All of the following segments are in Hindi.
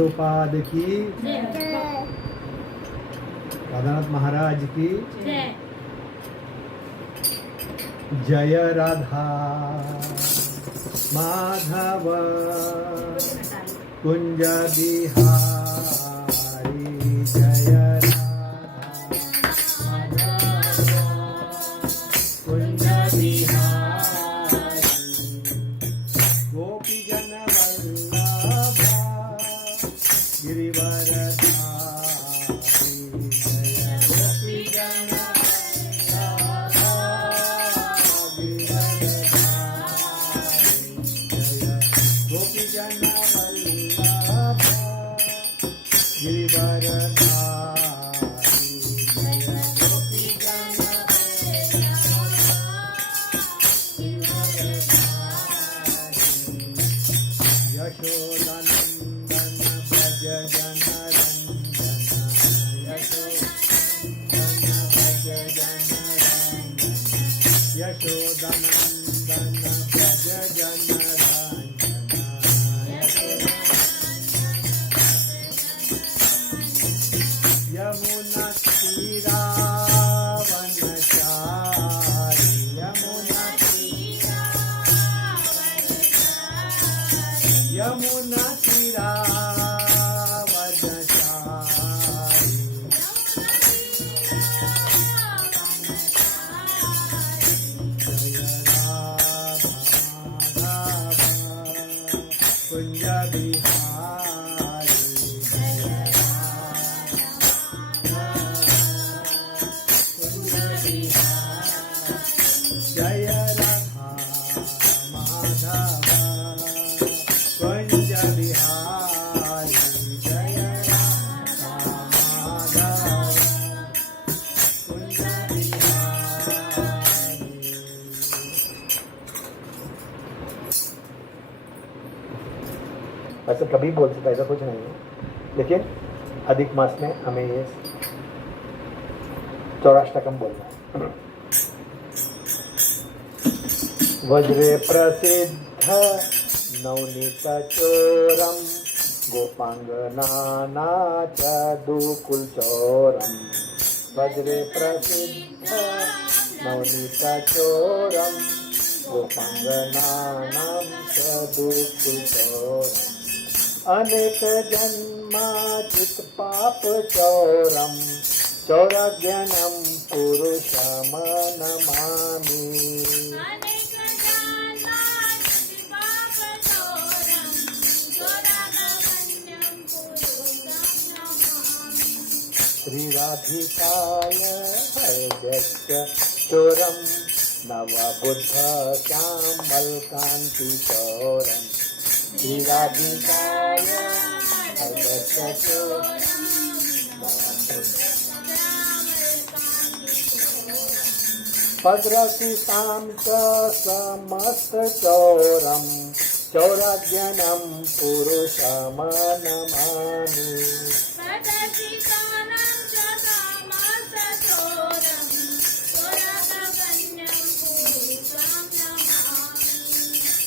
प्रभुपाद की राधानाथ महाराज की जय राधा माधव कुंज बिहारी जय राधा माधव कुंज बिहारी गोपी जन वल्लभा गिरिवरधारी जय गोपी जन गोपी जन वल्लभा गिरिवरधारी जय गोपी जन यशोदानंदन भज जनरंजन यशोदानंदन भज जनरंजन यमुना तीरावनचारी यमुना यमुना तीरावनचारी जय राधा माधव कुंज बिहारी जय राधा कुंज बिहारी जय राधा माधव कुंज बिहारी जय राधा माधव कुंज बिहारी। ऐसे कभी बोल सकता ऐसा कुछ नहीं है, लेकिन अधिक मास में हमें ये चौराष्टकम बोलना है। वज्रे प्रसिद्ध नवनीत चोरम गोपांगना चुकुल चोरम वज्रे प्रसिद्ध नवनीत चोरम गोपांगना चुकुल चोरम अनेक जन्माचित पाप चौरम चौरज्ञानम पुरुषमनमामि श्रीराधिकाय हृदयस्य चोरम नवबुद्ध श्यामलकान्ति चोरम श्रीराधिकाय हृदयस्य चोरम भद्रसितां च समस्त चौरम चौरज्ञानं पुरुषमनमामि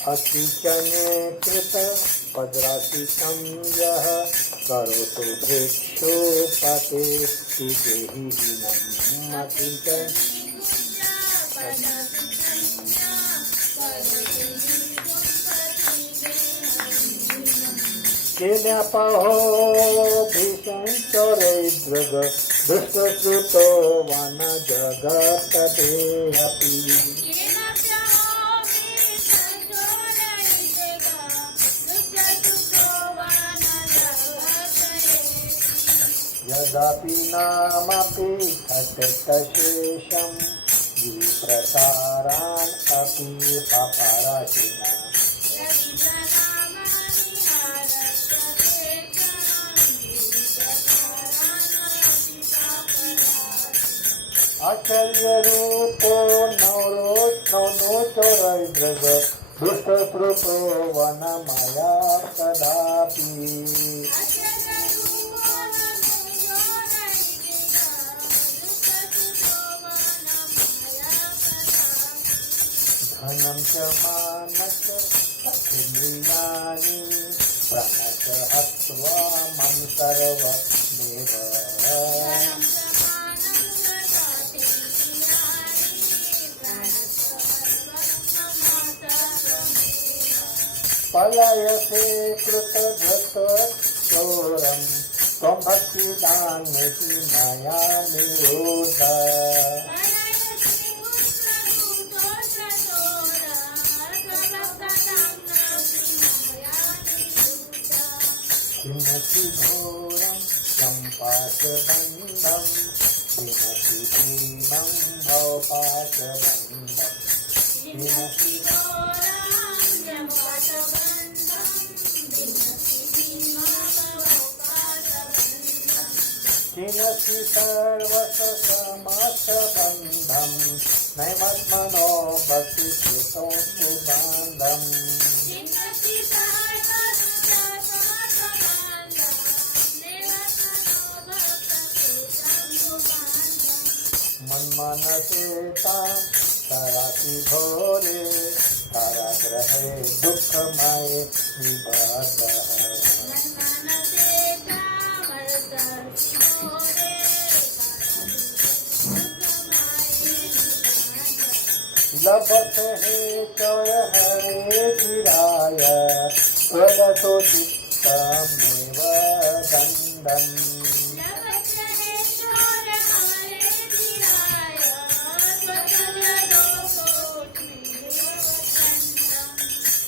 अतिचने कृत पद्रासितं यः करोतु भिक्षुपते देहिनं अतिचन केल्यापहो भीषणचोरैर्दृग दुष्टश्रुतो वन जगत्पते अपि यदापि नामपि घटतशेषं गिरिप्रसारान् अपि पपराशिना आचार्यरूपो नवनोचोरैर्दृग दुष्टश्रुतो वनमया कदापि धनं च मानस सखिन्द्रियाणि प्रणत हत्वा मम सर्वमेव पलयसे कृतधृतचोरं त्वं भक्तिदानेषु मया निरोध किमपि घोरं सम्पाशबन्धं किमपि भीमं भवपाशबन्धं किमपि किमपि सर्वसमस्तबन्धं नैमत्मनो भक्तिकृतोऽस्तु बान्धम् मन्मनसेतां तरासि घोरे कारागृहे दुःखमये निबद्धः लभते चय हरे चिराय त्वरतो चित्तमेव दण्डम्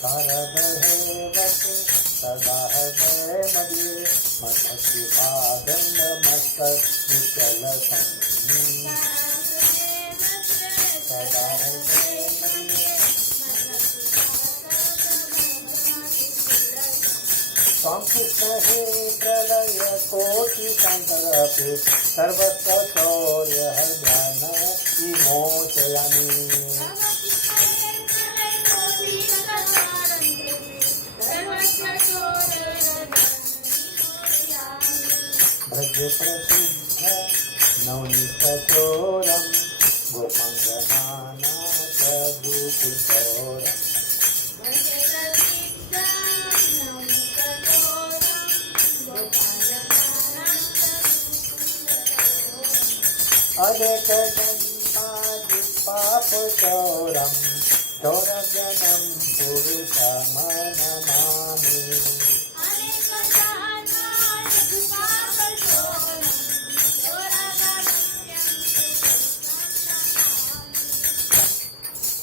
कारदहेवते सदा हृदय मदे मत्कृपादण्डमस्तविचलसन् सदा हृदय मदे त्वं कृष्ण हे प्रलय कोटि संकरपे सर्वत्र शौर्य ध्यान विमोचयामि भज प्रसिद्ध नवनीतचोरं गोमङ्गनानाथगोकुलचोरम् अजकजन्मादिपापचोरं चोरजनं पुरुषमनमामि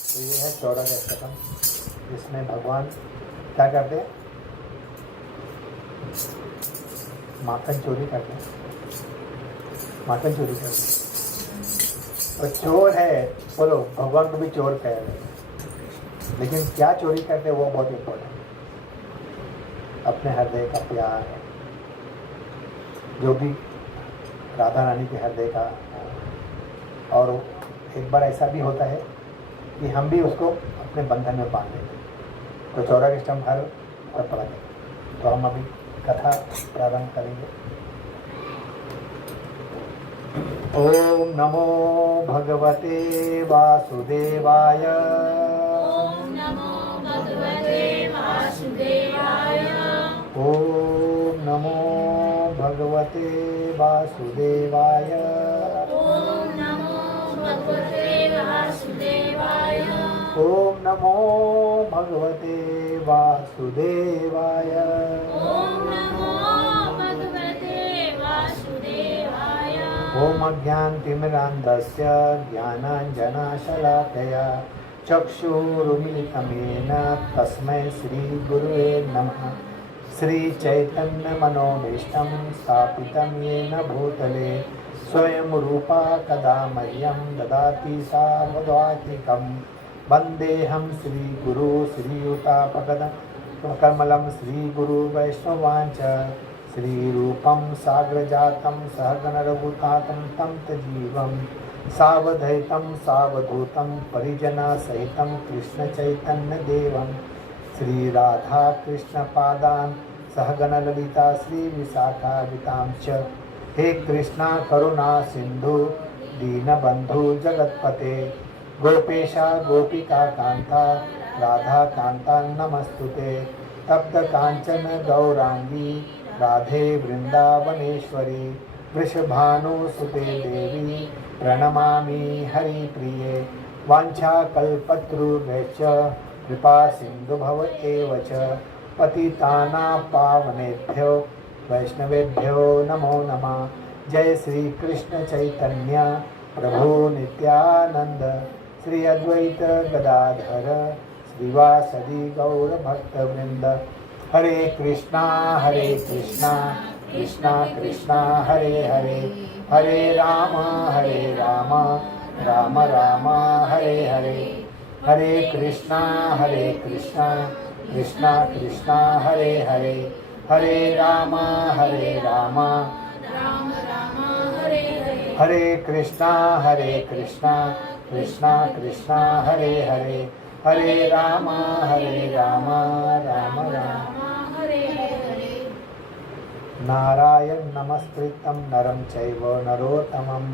तो ये है 14 अष्टकम, जिसमें भगवान क्या करते हैं? माखन चोरी करते हैं, माखन चोरी करते हैं। और चोर है, बोलो भगवान को भी चोर कह रहे हैं, लेकिन क्या चोरी करते हैं वो बहुत इम्पोर्टेंट। अपने हृदय का प्यार, जो भी राधा रानी के हृदय का। और एक बार ऐसा भी होता है कि हम भी उसको अपने बंधन में बांध देते, तो 14 अष्टकम हर पढ़ा देते। तो हम अभी कथा प्रारंभ करेंगे। ओम नमो भगवते वासुदेवाय। ओम नमो भगवते वासुदेवाय। ओम नमो भगवते वासुदेवाय। ओम नमो भगवते वासुदेवाय। ओम नमो भगवते वासुदेवाय। ओम नमो भगवते वासुदेवाय। ओम अज्ञानतिमिरान्धस्य ज्ञानाञ्जनशलाकया चक्षुरुन्मिलितं येन तस्मै श्रीगुरुवे नमः। श्रीचैतन्यमनोभीष्टं स्थापितं येन भूतले स्वयं रूपा कदा मह्यं ददाति सावधातिकं। वन्देऽहं श्रीगुरु श्रीयुतापकमलं श्रीगुरु वैष्णवांच श्रीरूपं साग्रजातं सहगणरघुनाथं तं तजीवं सावधैतं सावधूतं परिजनसहितं कृष्णचैतन्यदेवं श्रीराधाकृष्णपादान् सहगणललिता श्रीविशाखावितां च। हे कृष्णा करुणा सिन्धु दीनबन्धु जगत्पते गोपेशा गोपिका कान्ता राधा कान्ता नमस्तुते। तप्त कांचन गौरांगी राधे वृंदावनेश्वरी वृषभानुसुते देवी प्रणमामि हरिप्रिये वाञ्छाकल्पतरुभ्यश्च कृपा सिन्धुभव एव च पतितानां पावनेभ्यो वैष्णवेभ्यो नमो नमः। जय श्री कृष्ण चैतन्य प्रभु नित्यानंद श्री अद्वैत गदाधर श्रीवासदि गौर भक्तवृंद। हरे कृष्णा कृष्णा कृष्णा हरे हरे, हरे राम राम राम हरे हरे। हरे कृष्णा कृष्णा कृष्णा हरे हरे, हरे राम राम राम हरे हरे। हरे कृष्णा कृष्णा कृष्णा हरे हरे, हरे राम राम राम हरे हरे। नारायण नमस्कृतं नरं चैव नरोत्तमं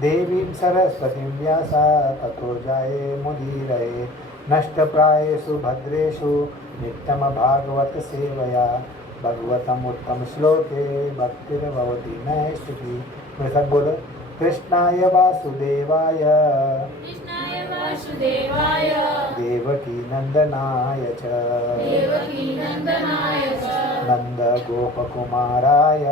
देवीं सरस्वतीं व्यास ततो जये मुदीरये। नष्टप्रायेषु भद्रेषु नित्यं भागवत सेवया भगवतम् उत्तम श्लोके भक्तिर्भवति नैष्टिकी। सब बोलो कृष्णाय वासुदेवाय कृष्णाय वासुदेवाय देवकी नंदनाय च देवकी नंदनाय च नंद गोपकुमाराय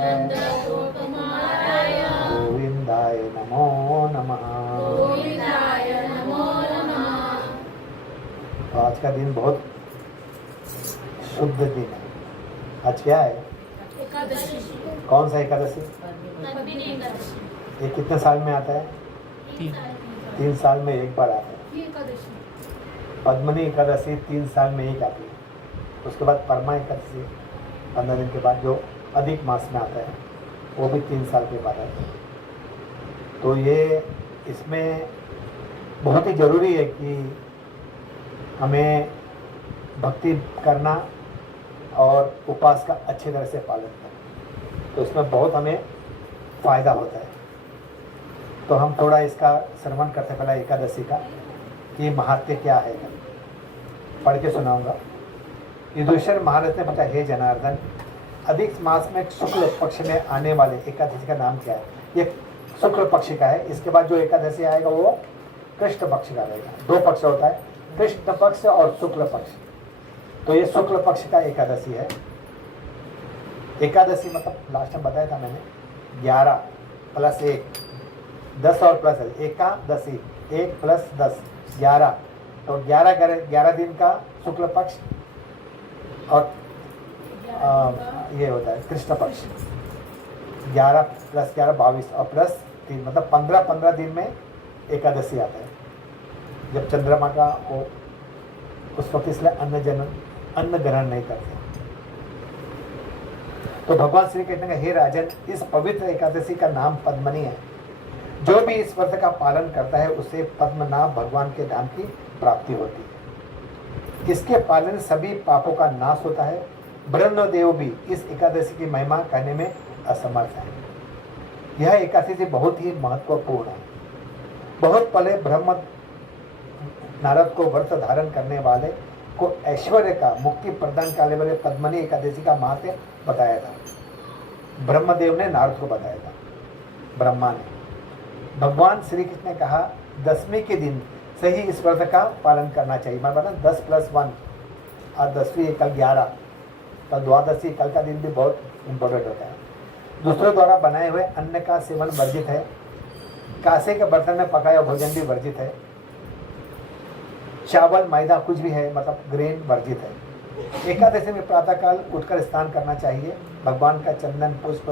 नंद गोपकुमाराय गोविंदाय नमो नमः। गोविंदाय नमो नमः। तो आज का दिन बहुत शुद्ध दिन है। आज क्या है? एकादशी। कौन सा एकादशी? पद्मिनी एकादशी। ये कितने साल में आता है? 3 साल में एक बार आता है। ये एकादशी पद्मिनी एकादशी 3 साल में एक आती है। उसके बाद परमा एकादशी 15 दिन के बाद जो अधिक मास में आता है वो भी 3 साल के बाद आता है। तो ये इसमें बहुत ही ज़रूरी है कि हमें भक्ति करना और उपवास का अच्छी तरह से पालन करना। तो इसमें बहुत हमें फ़ायदा होता है। तो हम थोड़ा इसका श्रवण करते पहले एकादशी का कि महात्म्य क्या है, पढ़ के सुनाऊंगा। युधिष्ठिर महाराज ने पूछा, हे जनार्दन, अधिक मास में शुक्ल पक्ष में आने वाले एकादशी का नाम क्या है? ये शुक्ल पक्ष का है। इसके बाद जो एकादशी आएगा वो कृष्ण पक्ष का रहेगा। 2 पक्ष होता है, कृष्ण पक्ष और शुक्ल पक्ष। तो ये शुक्ल पक्ष का एकादशी है। एकादशी मतलब लास्ट में बताया था मैंने 11 + 1 10 और प्लस एकादशी 1 + 10 11। तो 11 दिन का शुक्ल पक्ष और ये होता है कृष्ण पक्ष। 11 + 11 22 और +3 मतलब 15 दिन में एकादशी आता है। जब चंद्रमा का वो उस वक्त इसलिए अन्न ग्रहण नहीं करते। तो भगवान श्री कृष्ण का, हे राजन, इस पवित्र एकादशी का नाम पद्मिनी है। जो भी इस व्रत का पालन करता है उसे पद्मनाभ भगवान के धाम की प्राप्ति होती है। इसके पालन सभी पापों का नाश होता है। ब्रह्मदेव भी इस एकादशी की महिमा कहने में असमर्थ है। यह एकादशी बहुत ही महत्वपूर्ण है। बहुत पहले ब्रह्म नारद को व्रत धारण करने वाले को ऐश्वर्य का मुक्ति प्रदान करने वाले पद्मिनी एकादशी का महत्व बताया था। ब्रह्मदेव ने नारद को बताया था, ब्रह्मा ने। भगवान श्री कृष्ण ने कहा 10वीं के दिन से ही इस व्रत का पालन करना चाहिए। मैं बता 10 + 1 और 10वीं कल 11, तो द्वादशी कल का दिन भी बहुत इम्पोर्टेंट होता है। दूसरों द्वारा बनाए हुए अन्न का सेवन वर्जित है। कांसे के बर्तन में पकाया भोजन भी वर्जित है। चावल मैदा कुछ भी है मतलब ग्रेन वर्जित है। एकादशी में प्रातःकाल उठकर स्नान करना चाहिए। भगवान का चंदन पुष्प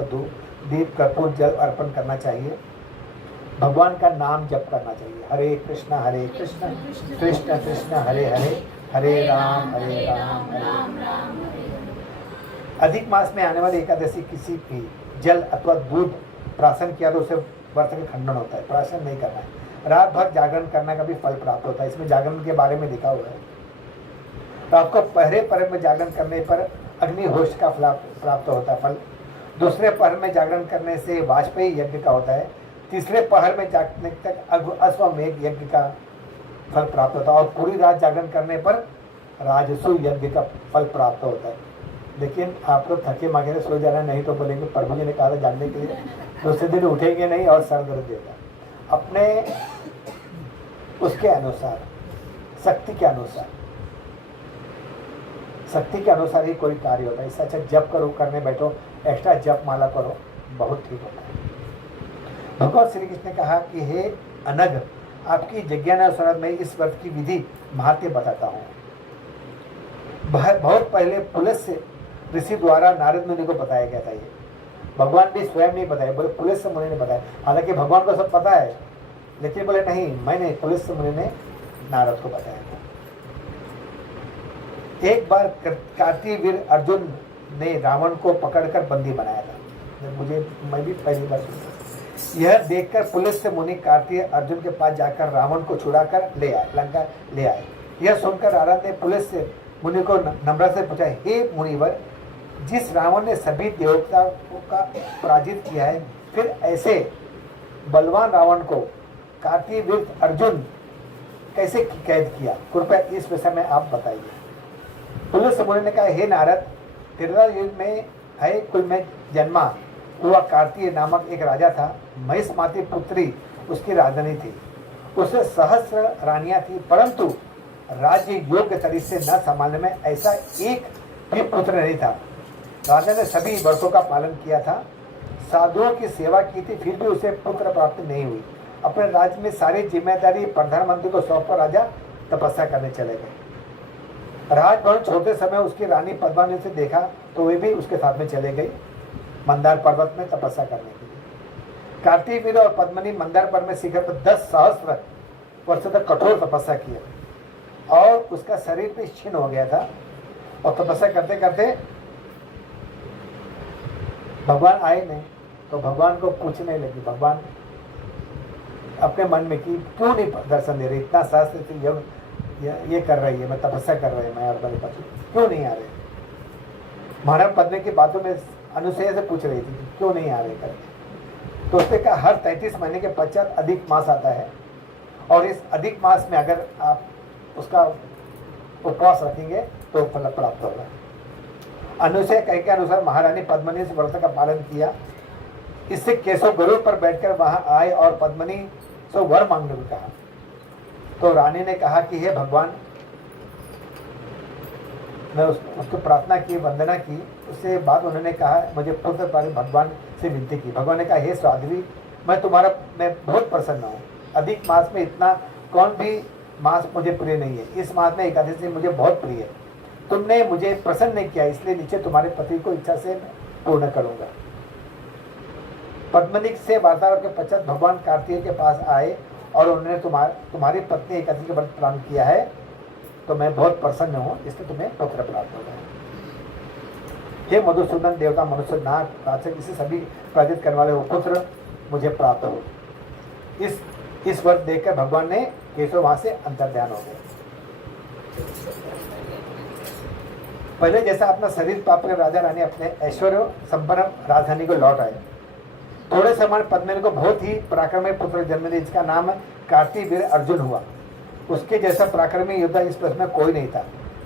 दीप कपूर जल अर्पण करना चाहिए। भगवान का नाम जप करना चाहिए। हरे कृष्ण कृष्ण कृष्ण हरे हरे, हरे राम राम राम। अधिक मास में आने वाली एकादशी किसी भी जल अथवा दूध प्राशन किया तो उसे व्रत का खंडन होता है। प्राशन नहीं करना है। रात भर जागरण करने का भी फल प्राप्त होता है। इसमें जागरण के बारे में लिखा हुआ है। तो आपको पहले पहर में जागरण करने पर अग्निहोत्र का फल प्राप्त होता है। फल दूसरे पहर में जागरण करने से वाजपेयी यज्ञ का होता है। तीसरे पहर में जागने तक अश्वमेघ यज्ञ का फल प्राप्त होता है। और पूरी रात जागरण करने पर राजसु यज्ञ का फल प्राप्त होता है। लेकिन आप लोग थके माके से सो जाना, नहीं तो बोलेंगे प्रभु जी ने कहा था जागने के लिए, दूसरे दिन उठेंगे नहीं और सर दर्द देगा। अपने उसके अनुसार, शक्ति के अनुसार, शक्ति के अनुसार ही कोई कार्य होता है। इससे अच्छा जप करो, करने बैठो, एक्स्ट्रा जप माला करो, बहुत ठीक होता है। भगवान श्री कृष्ण ने कहा कि हे अनग, आपकी जिज्ञासानुसार मैं इस व्रत की विधि महात्म्य बताता हूँ। बहुत पहले पुलिस से ऋषि द्वारा नारद मुनि को बताया गया था। ये भगवान भी स्वयं नहीं बताया, बोले पुलिस से मुनि ने बताया। हालांकि भगवान को सब पता है, लेकिन बोले नहीं, मैंने, पुलिस से मुनि ने नारद को बताया था। एक बार कार्तिक वीर अर्जुन ने रावण को पकड़कर बंदी बनाया था। मैं भी पहली बार सुना। यह देखकर पुलिस से मुनि कार्तिक अर्जुन के पास जाकर रावण को छुड़ाकर ले आए, लंका ले आए। यह सुनकर नारद ने पुलिस से मुनि को नम्रता से पूछा, हे मुनिवर, जिस रावण ने सभी देवताओं का पराजित किया है, फिर ऐसे बलवान रावण को कार्तिक वीर अर्जुन कैसे कैद किया? कृपया इस विषय में आप बताइए। पुलिस मुनि ने कहा, हे नारद, त्रेता युग में है कुल में जन्मा हुआ कार्तिक नामक एक राजा था। महिषमाती पुत्री उसकी राजधानी थी। उसे सहस्र रानियां थी, परंतु राज्य योग्य तरीके से न संभालने में ऐसा एक भी पुत्र नहीं था। राजा ने सभी वर्षों का पालन किया था, साधुओं की सेवा की थी, फिर भी उसे पुत्र प्राप्ति नहीं हुई। अपने राज्य में सारी जिम्मेदारी प्रधानमंत्री को सौंपकर राजा तपस्या करने चले गए। राजभवन छोटे समय उसकी रानी पद्मा ने उसे देखा तो वे भी उसके साथ में चले गई मंदार पर्वत में तपस्या करने के लिए। कार्तिक वीर और पद्मनी मंदार पर्वत में शिखर पर 10 सहस्त्र वर्षों तक कठोर तपस्या की और उसका शरीर भी क्षीण हो गया था। और तपस्या करते करते भगवान आए नहीं, तो भगवान को पूछने लगी, भगवान अपने मन में कि क्यों नहीं दर्शन दे रही, इतना शास्त्र ये कर रही है, मैं तपस्या कर रही है, मैं और बड़े पति क्यों नहीं आ रहे? महाराज पद्मे की बातों में अनुसया से पूछ रही थी कि क्यों नहीं आ रहे करके। तो उसने कहा, हर 33 महीने के पश्चात अधिक मास आता है और इस अधिक मास में अगर आप उसका उपवास रखेंगे तो फल प्राप्त होगा। अनुसया कह के अनुसार महारानी पद्मनी इस व्रत का पालन किया। इससे केशव गरुड़ पर बैठकर वहां आए और पद्मनी से वर मांगने को कहा। तो रानी ने कहा कि हे भगवान, मैं उसको प्रार्थना की, वंदना की। उससे बाद उन्होंने कहा, मुझे पुत्र पाने भगवान से विनती की। भगवान ने कहा, हे साध्वी, मैं बहुत प्रसन्न हूँ। अधिक मास में इतना कौन भी मास मुझे प्रिय नहीं है। इस मास में एकादशी मुझे बहुत प्रिय है। तुमने मुझे प्रसन्न नहीं किया, इसलिए नीचे तुम्हारे पति को इच्छा से पूर्ण करूंगा। पद्मनी से वार्तालाप के पश्चात भगवान कार्तिक के पास आए और उन्होंने तुम्हारी पत्नी एकादशी का व्रत प्रारंभ किया है, तो मैं बहुत प्रसन्न हूँ, इसलिए तुम्हें पुत्र प्राप्त होगा। हे मधुसूदन, देवता, मनुष्य, नाग, राक्षस, इसे सभी पराजित करने वाले वो पुत्र मुझे प्राप्त हो। इस व्रत देखकर भगवान ने केशव वहां से अंतर्ध्यान हो गए। पहले जैसा अपना शरीर प्राप्त कर राजा रानी अपने ऐश्वर्य संपन्न राजधानी को लौट आए। थोड़े समय पद्मिनी को बहुत ही पराक्रमी पुत्र जन्म दिया, जिसका नाम कार्तिक वीर अर्जुन हुआ। उसके जैसा पराक्रमी योद्धा इस प्रश्न में कोई नहीं था।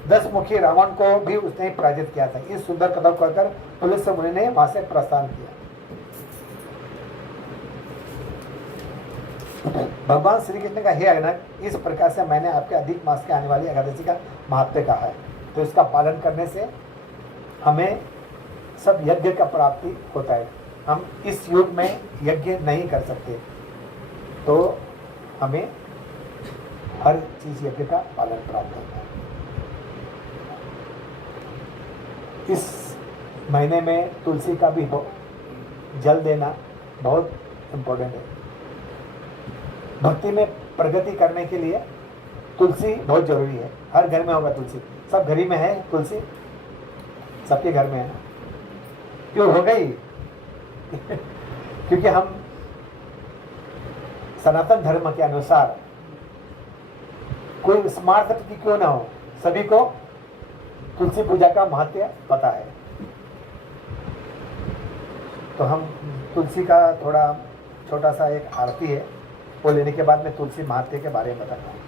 10 मुखी रावण को भी उसने पराजित किया था। इस सुंदर कदम कहकर पुलिस से मुनि ने वहां से प्रस्थान किया। भगवान श्री कृष्ण का, हे अनग, इस प्रकार से मैंने आपके अधिक मास के आने वाली एकादशी का महात्म्य कहा है, तो इसका पालन करने से हमें सब यज्ञ का प्राप्ति होता है। हम इस युग में यज्ञ नहीं कर सकते, तो हमें हर चीज यज्ञ का पालन प्राप्त होता है। इस महीने में तुलसी का भी जल देना बहुत इम्पोर्टेंट है। भक्ति में प्रगति करने के लिए तुलसी बहुत जरूरी है। हर घर में होगा तुलसी, सब घर ही में है तुलसी, सबके घर में है। क्यों हो गई? क्योंकि हम सनातन धर्म के अनुसार कोई स्मार्ट की क्यों ना हो, सभी को तुलसी पूजा का महत्व पता है। तो हम तुलसी का थोड़ा छोटा सा एक आरती है, वो लेने के बाद मैं तुलसी महत्व के बारे में बताता हूँ।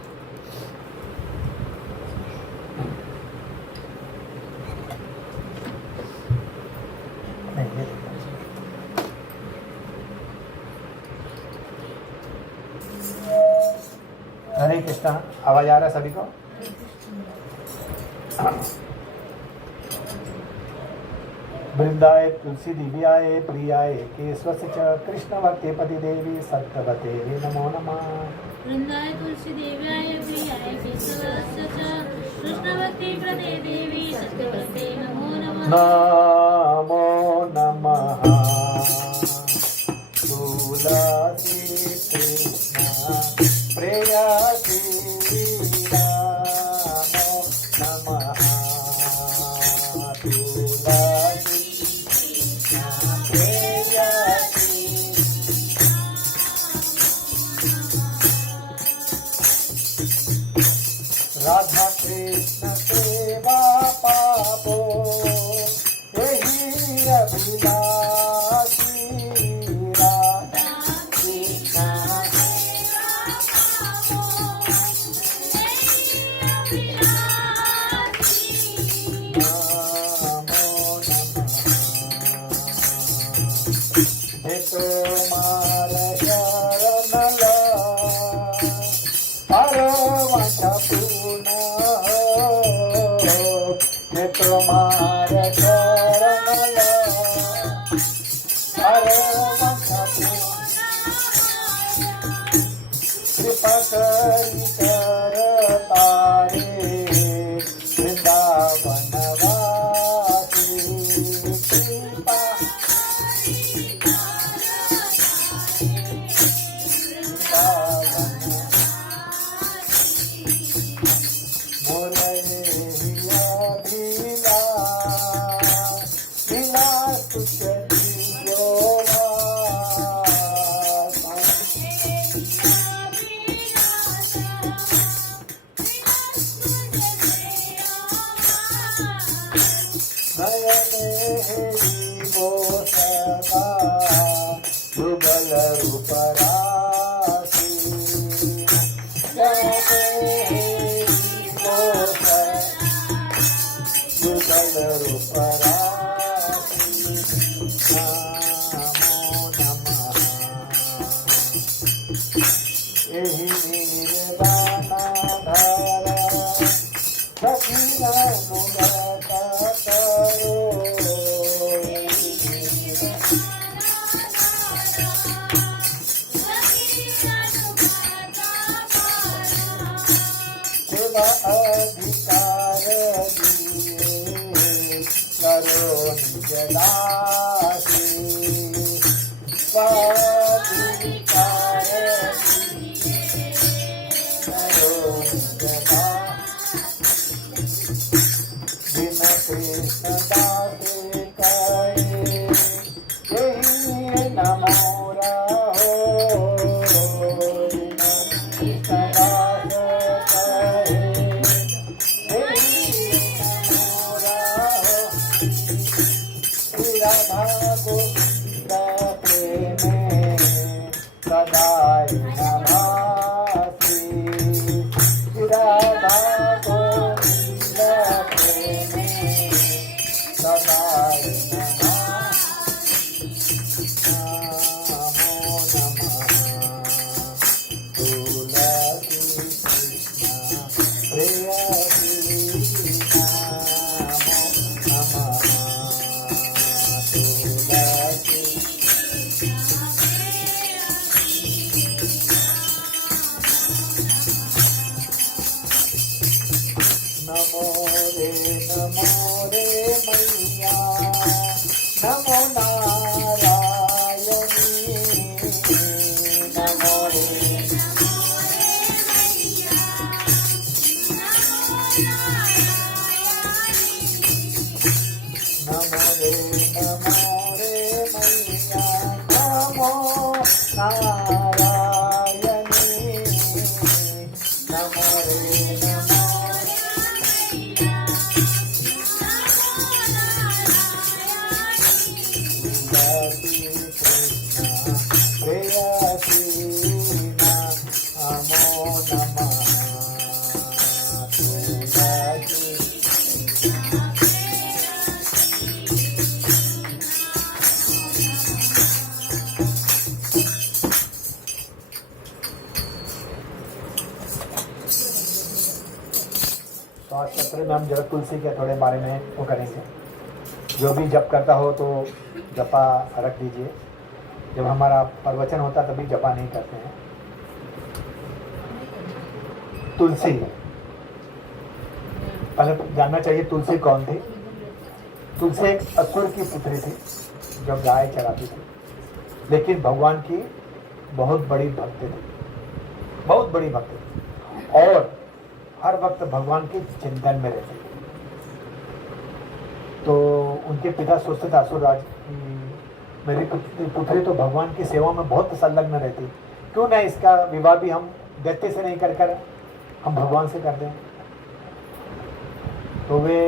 हरे कृष्णा। आवाज आ रहा है सभी को? वृंदाए तुलसी दिव्याए प्रियाए केशवस्य च कृष्ण भक्ते पति देवी सत्यवते नमो नमः। वृंदाय तुलसी देव्याय प्रियाय केशवस्य च कृष्णभक्ति प्रदे देवी सत्यव्रते नमो नमः। नमो नमः तुलसी कृष्ण प्रेयसी नमो नमः तुलसी प्रेयसी राधा कृष्ण सेवा पापो यही अभिलाषी राधा कृष्ण नमो नमः। हे तुम्हार शरण परमथ पूर्ण हे तुम्हार शरण परमथ पूर्ण कृपा करी कर तारे वृंदावन वासी कृपा वृंदावन युगल रूप राशि युगल रूप राशि नमो नमः। एहि निर्वाणा धारा सखीन अनुगत करो सेवा अधिकार दिए करो निज दासी स्वाधिकार दिए करो निज दासी बिन कृष्ण दासे कहे यही नमोरा हो बिन कृष्ण दास कहे यही नमोरा हो श्री शास्त्र में हम जब तुलसी के थोड़े बारे में वो करेंगे। जो भी जप करता हो तो जपा रख दीजिए। जब हमारा प्रवचन होता तभी जपा नहीं करते हैं। तुलसी, पहले जानना चाहिए तुलसी कौन थी। तुलसी एक असुर की पुत्री थी जो गाय चराती थी, लेकिन भगवान की बहुत बड़ी भक्त थी, बहुत बड़ी भक्त थी, और हर वक्त भगवान के चिंतन में रहती थी। तो उनके पिता सोचते थे असुरराज, मेरी पुत्री तो भगवान की सेवा में बहुत संलग्न रहती, क्यों ना इसका विवाह भी हम दैत्य से नहीं कर हम भगवान से कर दें। तो वे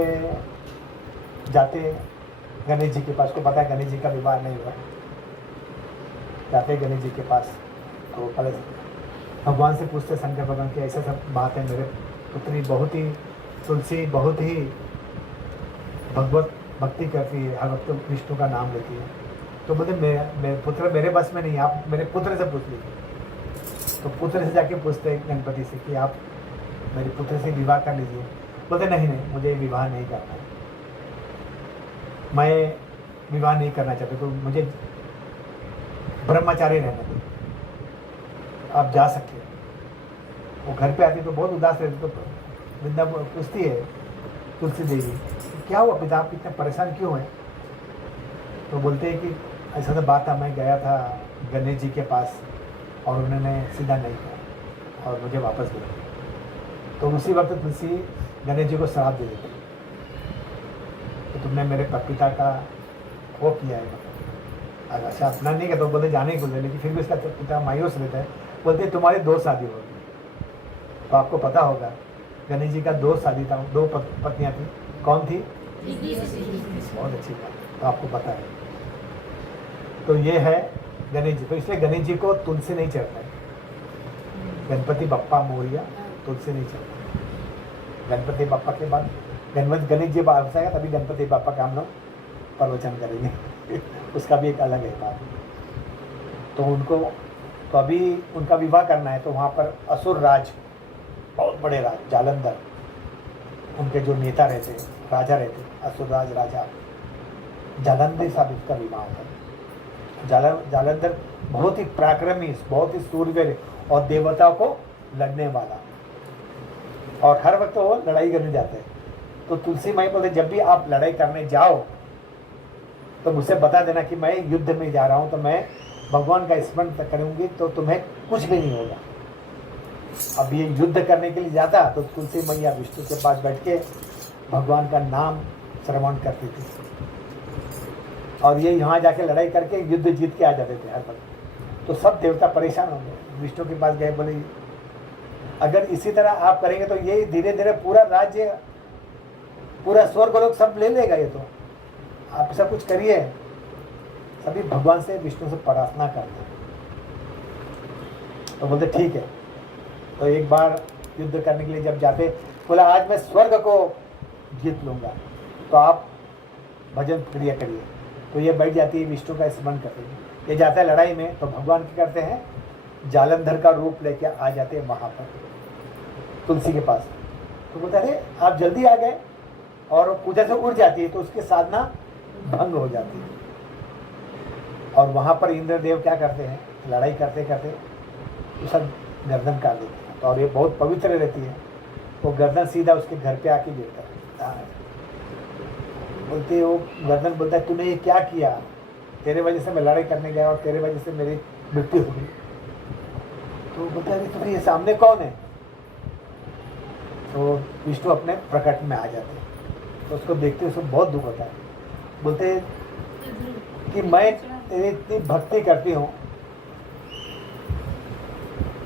जाते गणेश जी के पास, को पता है गणेश जी का विवाह नहीं हुआ, जाते गणेश जी के पास, तो पहले भगवान से पूछते शंकर भगवान की ऐसा सब बात है, मेरे पुत्री बहुत ही तुलसी बहुत ही भगवत भक्ति करती है, हर वक्त विष्णु का नाम लेती है। तो बोलते मेरे पुत्र मेरे बस में नहीं, आप मेरे पुत्र से पूछ लीजिए। तो पुत्र से जाके पूछते हैं गणपति से कि आप मेरे पुत्र से विवाह कर लीजिए। बोलते नहीं, मुझे विवाह नहीं करना है, मैं विवाह नहीं करना चाहता, तो मुझे ब्रह्मचारी रहना चाहिए, आप जा सकते हो। वो घर पे आती तो बहुत उदास रहती, तो वृंदा पूछती है तुलसी देवी, क्या हुआ पिता, आप इतने परेशान क्यों हैं? तो बोलते हैं कि ऐसा तो बात था, मैं गया था गणेश जी के पास और उन्होंने सीधा नहीं किया और मुझे वापस भेज दिया। तो उसी वक्त तुलसी गणेश जी को श्राप दे देती तो तुमने मेरे पिता का वो किया है। अगर अच्छा अपना नहीं करता तो बोलते जाने ही बोलते, लेकिन फिर भी उसका पिता मायूस रहता है। बोलते तुम्हारी 2 शादी होगी। तो आपको पता होगा गणेश जी का 2 शादी था, 2 पत्नियां थी। कौन थी? बहुत अच्छी बात, तो आपको पता है। तो ये है गणेश जी, तो इसलिए गणेश जी को तुलसी नहीं चढ़ता है। गणपति बप्पा मोरिया, तुलसी नहीं चढ़ता। गणपति बप्पा के बाद गणेश जी बात आएगा तभी गणपति बप्पा का हम लोग प्रवचन करेंगे उसका भी एक अलग है बात। तो उनको तो अभी उनका विवाह करना है, तो वहाँ पर असुर राज, बहुत बड़े राज जालंधर, उनके जो नेता रहते, राजा रहते, असुर राज राजा जालंधर साहब, उसका विवाह होता है। जालंधर बहुत ही पराक्रमी, बहुत ही सूरवीर और देवताओं को लड़ने वाला, और हर वक्त वो लड़ाई करने जाते हैं। तो तुलसी माई बोलते जब भी आप लड़ाई करने जाओ तो मुझसे बता देना कि मैं युद्ध में जा रहा हूँ, तो मैं भगवान का स्मरण करूँगी तो तुम्हें कुछ भी नहीं होगा। अब ये युद्ध करने के लिए जाता तो तुलसी मैया विष्णु के पास बैठ के भगवान का नाम श्रवण करती थी, और ये यहाँ जाके लड़ाई करके युद्ध जीत के आ जाते थे हर वक्त। तो सब देवता परेशान हो गए, विष्णु के पास गए, बोले अगर इसी तरह आप करेंगे तो ये धीरे धीरे पूरा राज्य, पूरा स्वर्ग लोग सब ले लेगा, ये तो आप सब कुछ करिए। सभी भगवान से विष्णु से प्रार्थना करते हैं। तो बोलते ठीक है। तो एक बार युद्ध करने के लिए जब जाते, बोला आज मैं स्वर्ग को जीत लूँगा, तो आप भजन क्रिया करिए। तो ये बैठ जाती है, विष्णु का स्मरण करती है। ये जाता है लड़ाई में, तो भगवान क्या करते हैं, जालंधर का रूप लेके आ जाते हैं वहाँ पर तुलसी के पास। तो बोलता है आप जल्दी आ गए, और पूजा से उड़ जाती है, तो उसकी साधना भंग हो जाती है। और वहाँ पर इंद्रदेव क्या करते हैं, लड़ाई करते करते तो सब गर्दन काट देते हैं। तो और ये बहुत पवित्र रहती है, वो गर्दन सीधा उसके घर पे आके गिरता है। बोलते वो गर्दन बोलता है तूने ये क्या किया, तेरे वजह से मैं लड़ाई करने गया और तेरे वजह से मेरी मृत्यु हो गई। तो बोलता है तुम्हें ये सामने कौन है? तो विष्णु अपने प्रकट में आ जाते हैं। तो उसको देखते उसको बहुत दुख होता है। बोलते कि मैं तेरी इतनी भक्ति करती हूँ,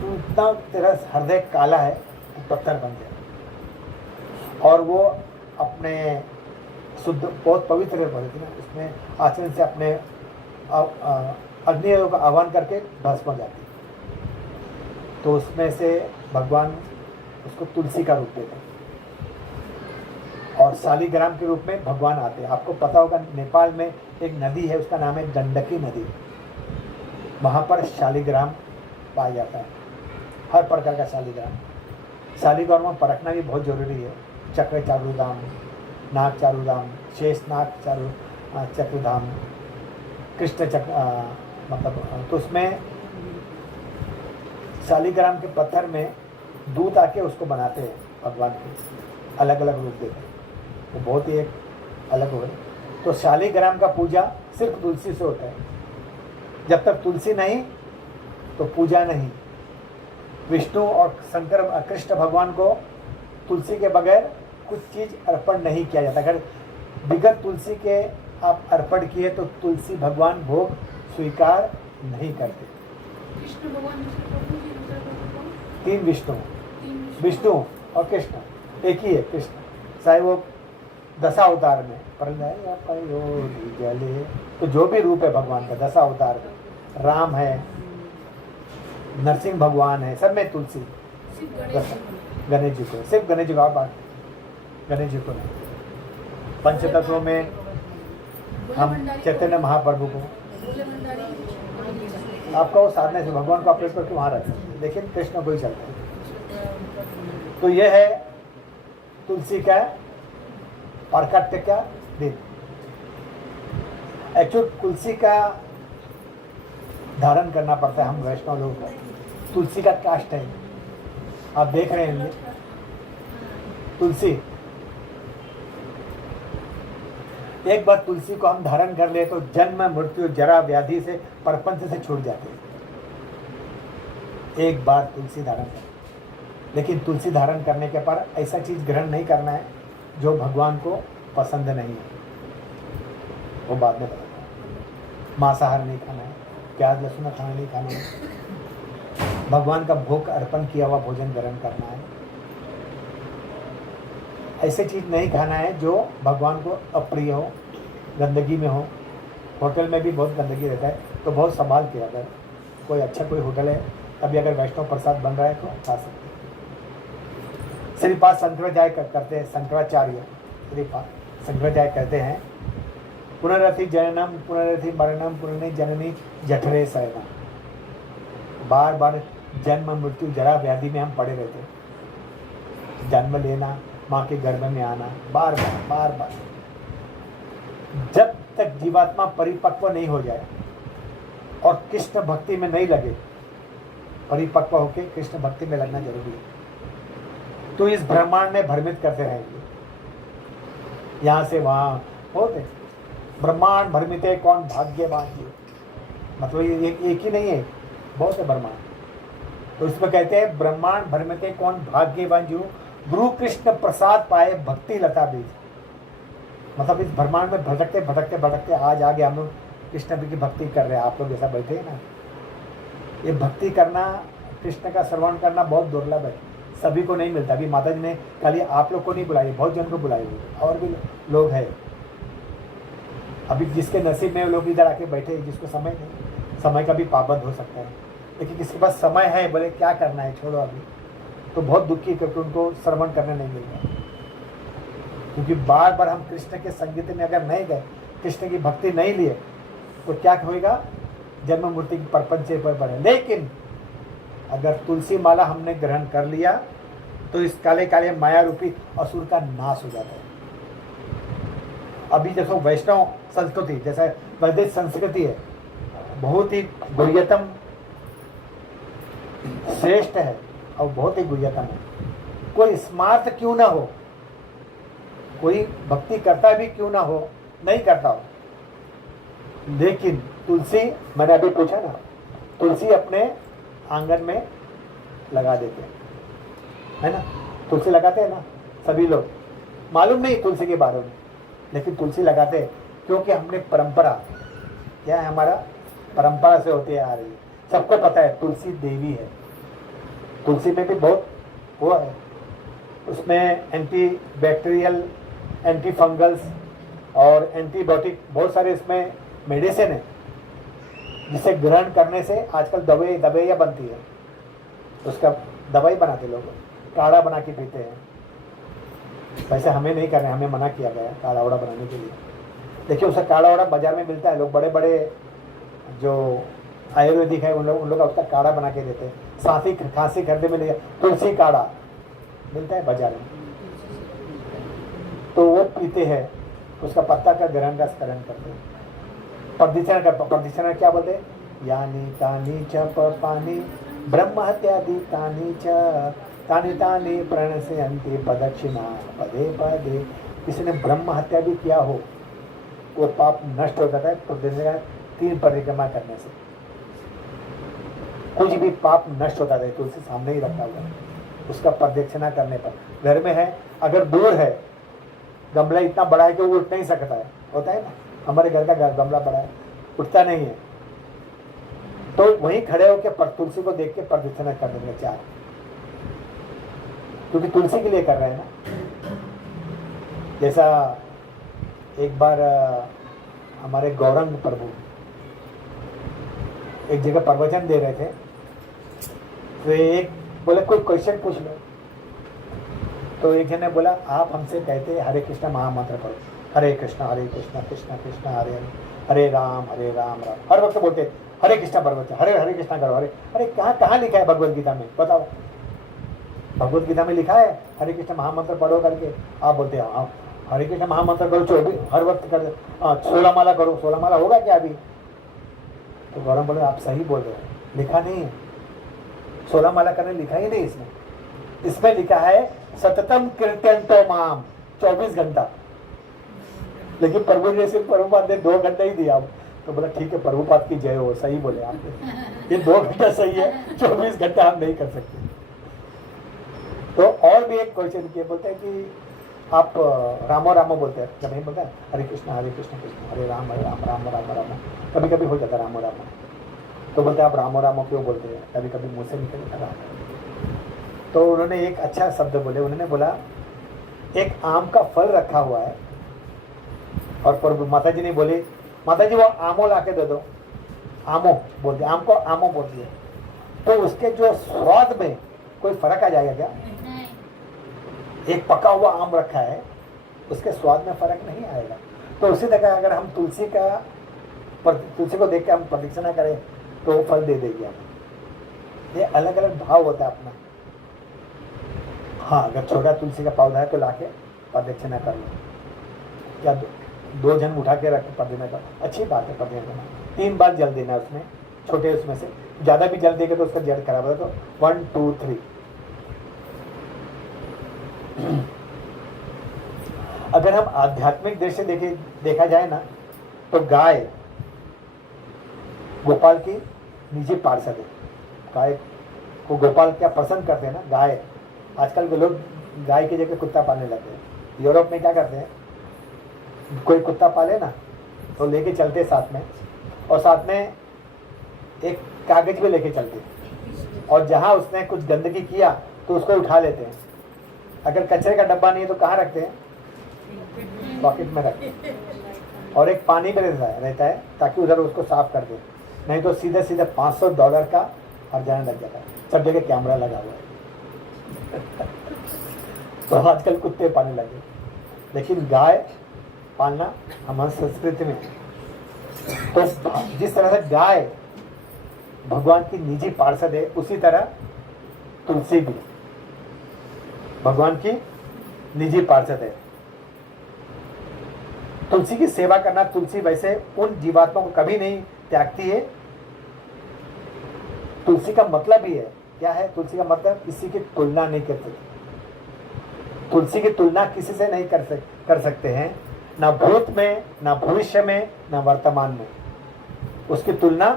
तू इतना, तेरा हृदय काला है, तू पत्थर बन गया। और वो अपने शुद्ध बहुत पवित्र बोलती ना, उसमें आचरण से अपने अग्नि का आह्वान करके भस्म हो जाती। तो उसमें से भगवान उसको तुलसी का रूप देते हैं, और शालिग्राम के रूप में भगवान आते हैं। आपको पता होगा नेपाल में एक नदी है, उसका नाम है गंडकी नदी। वहाँ पर शालिग्राम पाया जाता है, हर प्रकार का शालिग्राम। शालिग्राम में परखना भी बहुत जरूरी है। चक्र चारुधाम, नाग चारुधाम, शेष नाग चक्रुधाम, कृष्ण चक्र मतलब तो उसमें शालिग्राम के पत्थर में दूध आके उसको बनाते हैं भगवान के, अलग अलग रूप देते हैं, तो बहुत ही एक अलग हो गए। तो शालिग्राम का पूजा सिर्फ तुलसी से होता है। जब तक तुलसी नहीं तो पूजा नहीं। विष्णु और शंकर कृष्ण भगवान को तुलसी के बगैर कुछ चीज़ अर्पण नहीं किया जाता। अगर बिगड़ तुलसी के आप अर्पण किए तो तुलसी भगवान भोग स्वीकार नहीं करते। कृष्ण भगवान तीन विष्णु और कृष्ण एक ही है। कृष्ण चाहे वो दशावतार में प्रलय पयोधि जले, तो जो भी रूप है भगवान का दशावतार में, राम है, नरसिंह भगवान है, सब में तुलसी। गणेश जी को सिर्फ गणेश जी का बात, गणेश जी को नहीं। पंचतत्वों में हम चैतन्य महाप्रभु को, आपका वो साधना से भगवान को अपने करके वहाँ रखते हैं, लेकिन कृष्ण को ही चलते हैं। तो यह है तुलसी का प्राकट्य का दिन। एक्चुअल तुलसी का धारण करना पड़ता है हम वैष्णव लोगों को। तुलसी का काष्ठ है, आप देख रहे हैं तुलसी। एक बार तुलसी को हम धारण कर ले तो जन्म मृत्यु जरा व्याधि से परपंच से छूट जाते हैं। एक बार तुलसी धारण कर, लेकिन तुलसी धारण करने के पर ऐसा चीज ग्रहण नहीं करना है जो भगवान को पसंद नहीं है, वो बाद में बताता। मांसाहार नहीं खाना है, प्याज लहसुन खाना नहीं खाना है, भगवान का भोग अर्पण किया हुआ भोजन ग्रहण करना है। ऐसे चीज़ नहीं खाना है जो भगवान को अप्रिय हो, गंदगी में हो। होटल में भी बहुत गंदगी रहता है, तो बहुत संभाल के, अगर कोई अच्छा कोई होटल है तभी अगर वैष्णव प्रसाद बन रहा है तो खा सकते हैं। श्रीपाद शंकराचार्य करते हैं, शंकराचार्य श्रीपाद शंकराचार्य कहते हैं, पुनरथि जननम पुनरथि मरणम पुनर्नि जननी जठरे शयनम। बार बार जन्म मृत्यु जरा व्याधि में हम पड़े रहते हैं। जन्म लेना, माँ के गर्भ में आना, बार बार जब तक जीवात्मा परिपक्व नहीं हो जाए और कृष्ण भक्ति में नहीं लगे। परिपक्व होकर कृष्ण भक्ति में लगना जरूरी है। तो इस ब्रह्मांड में भ्रमित करते रहेंगे, यहाँ से वहाँ होते। ब्रह्मांड भ्रमित है कौन भाग्यवान जीव, मतलब ये एक ही नहीं है, बहुत है ब्रह्मांड। तो इसमें कहते हैं ब्रह्मांड भ्रमित है कौन भाग्यवान जीव, गुरु कृष्ण प्रसाद पाए भक्ति लता बीज। मतलब इस ब्रह्मांड में भटकते भटकते भटकते आज आगे हम लोग कृष्ण की भक्ति कर रहे हैं। आप लोग ऐसा बैठे हैं ना, ये भक्ति करना, कृष्ण का श्रवण करना बहुत दुर्लभ है, सभी को नहीं मिलता। अभी माता जी ने खाली आप लोग को नहीं बुलाई, बहुत जन को बुलाई हुई, और भी लोग हैं। अभी जिसके नसीब में लोग इधर आके बैठे, जिसको समय नहीं, समय का भी पाबंद हो सकता है, लेकिन किसके पास समय है, बोले क्या करना है छोड़ो अभी, तो बहुत दुखी करके उनको श्रवण करने नहीं मिल रहा। क्योंकि बार बार हम कृष्ण के संगीत में अगर नहीं गए, कृष्ण की भक्ति नहीं लिए, तो क्या होगा, जन्म मृत्यु की प्रपंच से बढ़े। लेकिन अगर तुलसी माला हमने ग्रहण कर लिया तो इस काले काले माया रूपी असुर का नाश हो जाता है। अभी देखो वैष्णव संस्कृति जैसा वैदिक संस्कृति है, बहुत ही गुह्यतम श्रेष्ठ है और बहुत ही गुह्यतम है। कोई स्मार्थ क्यों ना हो, कोई भक्ति करता भी क्यों ना हो, नहीं करता हो, लेकिन तुलसी, मैंने अभी पूछा ना, तुलसी अपने आंगन में लगा देते हैं, है ना। तुलसी लगाते हैं ना सभी लोग, मालूम नहीं तुलसी के बारे में, लेकिन तुलसी लगाते हैं क्योंकि हमने परंपरा, क्या है हमारा, परंपरा से होती आ रही है। सबको पता है तुलसी देवी है। तुलसी में भी बहुत वो है, उसमें एंटी बैक्टीरियल, एंटी फंगल्स और एंटीबायोटिक बहुत सारे इसमें मेडिसिन है, जिसे ग्रहण करने से आजकल दवाइयाँ बनती है, उसका दवाई बनाते लोग, काढ़ा बना के पीते हैं। वैसे हमें नहीं करना, हमें मना किया गया काढ़ा वाड़ा बनाने के लिए। देखिए उसका काढ़ा वाड़ा बाजार में मिलता है, लोग बड़े बड़े जो आयुर्वेदिक है उन लोग उसका काढ़ा बना के देते हैं। खांसी खरीदे में लिया, तुलसी काढ़ा मिलता है बाजार में, पीते हैं उसका पत्ता का ग्रहण का स्मरण करते हैं। प्रदक्षिणा क्या बोलते हैं? यानी तानी च पानी ब्रह्म हत्यादि तानी च तानी तानी प्रणश्यन्ति प्रदक्षिणा पदे पदे। किसी ने ब्रह्म हत्या भी किया हो वो पाप नष्ट हो जाता है प्रदक्षिणा 3 परिक्रमा करने से। कुछ भी पाप नष्ट होता है तुलसी सामने ही रखा हुआ है उसका प्रदक्षिणा करने पर। घर में है अगर दूर है गमला इतना बड़ा है कि वो उठ नहीं सकता है, होता है ना, हमारे घर का गमला बड़ा है उठता नहीं है, तो वहीं खड़े होकर तुलसी को देख के प्रदक्षिणा कर देंगे 4, क्योंकि तुलसी के लिए कर रहे हैं ना। जैसा एक बार हमारे गौरंग प्रभु एक जगह प्रवचन दे रहे थे, तो एक बोले कोई क्वेश्चन पूछ लो, तो एक जन ने बोला आप हमसे कहते हैं हरे कृष्ण महामंत्र करो, हरे कृष्ण कृष्ण कृष्ण हरे हरे, हरे राम राम। हर वक्त बोलते हरे कृष्ण प्रवचन, हरे हरे कृष्ण करो, हरे अरे कहाँ लिखा है भगवत गीता में बताओ? भगवत गीता में लिखा है हरे कृष्ण महामंत्र पढ़ो करके? आप बोलते हैं हाँ हरे कृष्ण महामंत्र करो 24 हर वक्त कर 16 माला करो। 16 माला होगा क्या अभी? तो गौरव बोले आप सही बोल रहे हो, लिखा नहीं है 16 माला करने, लिखा ही नहीं इसमें। इसमें लिखा है सततम कीर्तन तो माम 24 घंटा, लेकिन प्रभु ने सिर्फ प्रभुपाद ने 2 घंटा ही दिया। तो बोला ठीक है प्रभुपाद की जय हो, सही बोले आपने, ये 2 घंटा सही है, 24 घंटा हम नहीं कर सकते। तो और भी एक क्वेश्चन किए, बोलते हैं कि आप रामो रामो बोलते हैं, जब नहीं बोलते हरे कृष्ण कृष्ण हरे राम राम राम राम, कभी कभी हो जाता रामो रामो, तो बोलते आप रामो रामो क्यों बोलते हैं? कभी कभी मुँह से निकल जाता राम। तो उन्होंने एक अच्छा शब्द बोले, उन्होंने बोला एक आम का फल रखा हुआ है और माता जी ने बोली माता जी वो आमो ला के दे दो, आमो बोल दिया, आम को आमो बोल दिया, तो उसके जो स्वाद में कोई फर्क आ जाएगा क्या? एक पका हुआ आम रखा है उसके स्वाद में फर्क नहीं आएगा। तो उसी तरह अगर हम तुलसी को देख के हम प्रदक्षिणा करें तो वो फल दे देगी हमें। ये अलग अलग भाव होता है अपना। हाँ अगर छोटा तुलसी का पौधा है तो लाके प्रदक्षिणा कर लो, या 2 जन उठा के रख प्रदक्षिणा कर, अच्छी बात है प्रदक्षिणा। 3 बार जल देना उसमें, छोटे उसमें से, ज़्यादा भी जल देगा तो उसका जड़ खराब होगा। तो 1 2 3। अगर हम आध्यात्मिक दृष्टि से देखा जाए ना तो गाय गोपाल की निजी पार्षद है। गाय को गोपाल क्या पसंद करते हैं ना, गाय। आजकल के लोग गाय की जगह कुत्ता पालने लगे हैं। यूरोप में क्या करते हैं, कोई कुत्ता पाले ना तो लेके चलते साथ में, और साथ में एक कागज भी लेके चलते, और जहां उसने कुछ गंदगी किया तो उसको उठा लेते हैं। अगर कचरे का डब्बा नहीं है तो कहाँ रखते हैं? पॉकेट में रखते हैं। और एक पानी में रहता है ताकि उधर उसको साफ कर दे, नहीं तो सीधे सीधे $500 का हर्जाना लग जाता है। सब जगह कैमरा लगा हुआ है। तो आजकल कुत्ते पालने लगे, लेकिन गाय पालना हमारी संस्कृति में। तो जिस तरह से गाय भगवान की निजी पार्षद है, उसी तरह तुलसी भी भगवान की निजी पार्षद है। तुलसी की सेवा करना, तुलसी वैसे उन जीवात्मा को कभी नहीं त्यागती है। तुलसी का मतलब ही है, क्या है तुलसी का मतलब? किसी की तुलना नहीं कर सकती। तुलसी की तुलना किसी से नहीं कर सकते हैं, ना भूत में, ना भविष्य में, ना वर्तमान में। उसकी तुलना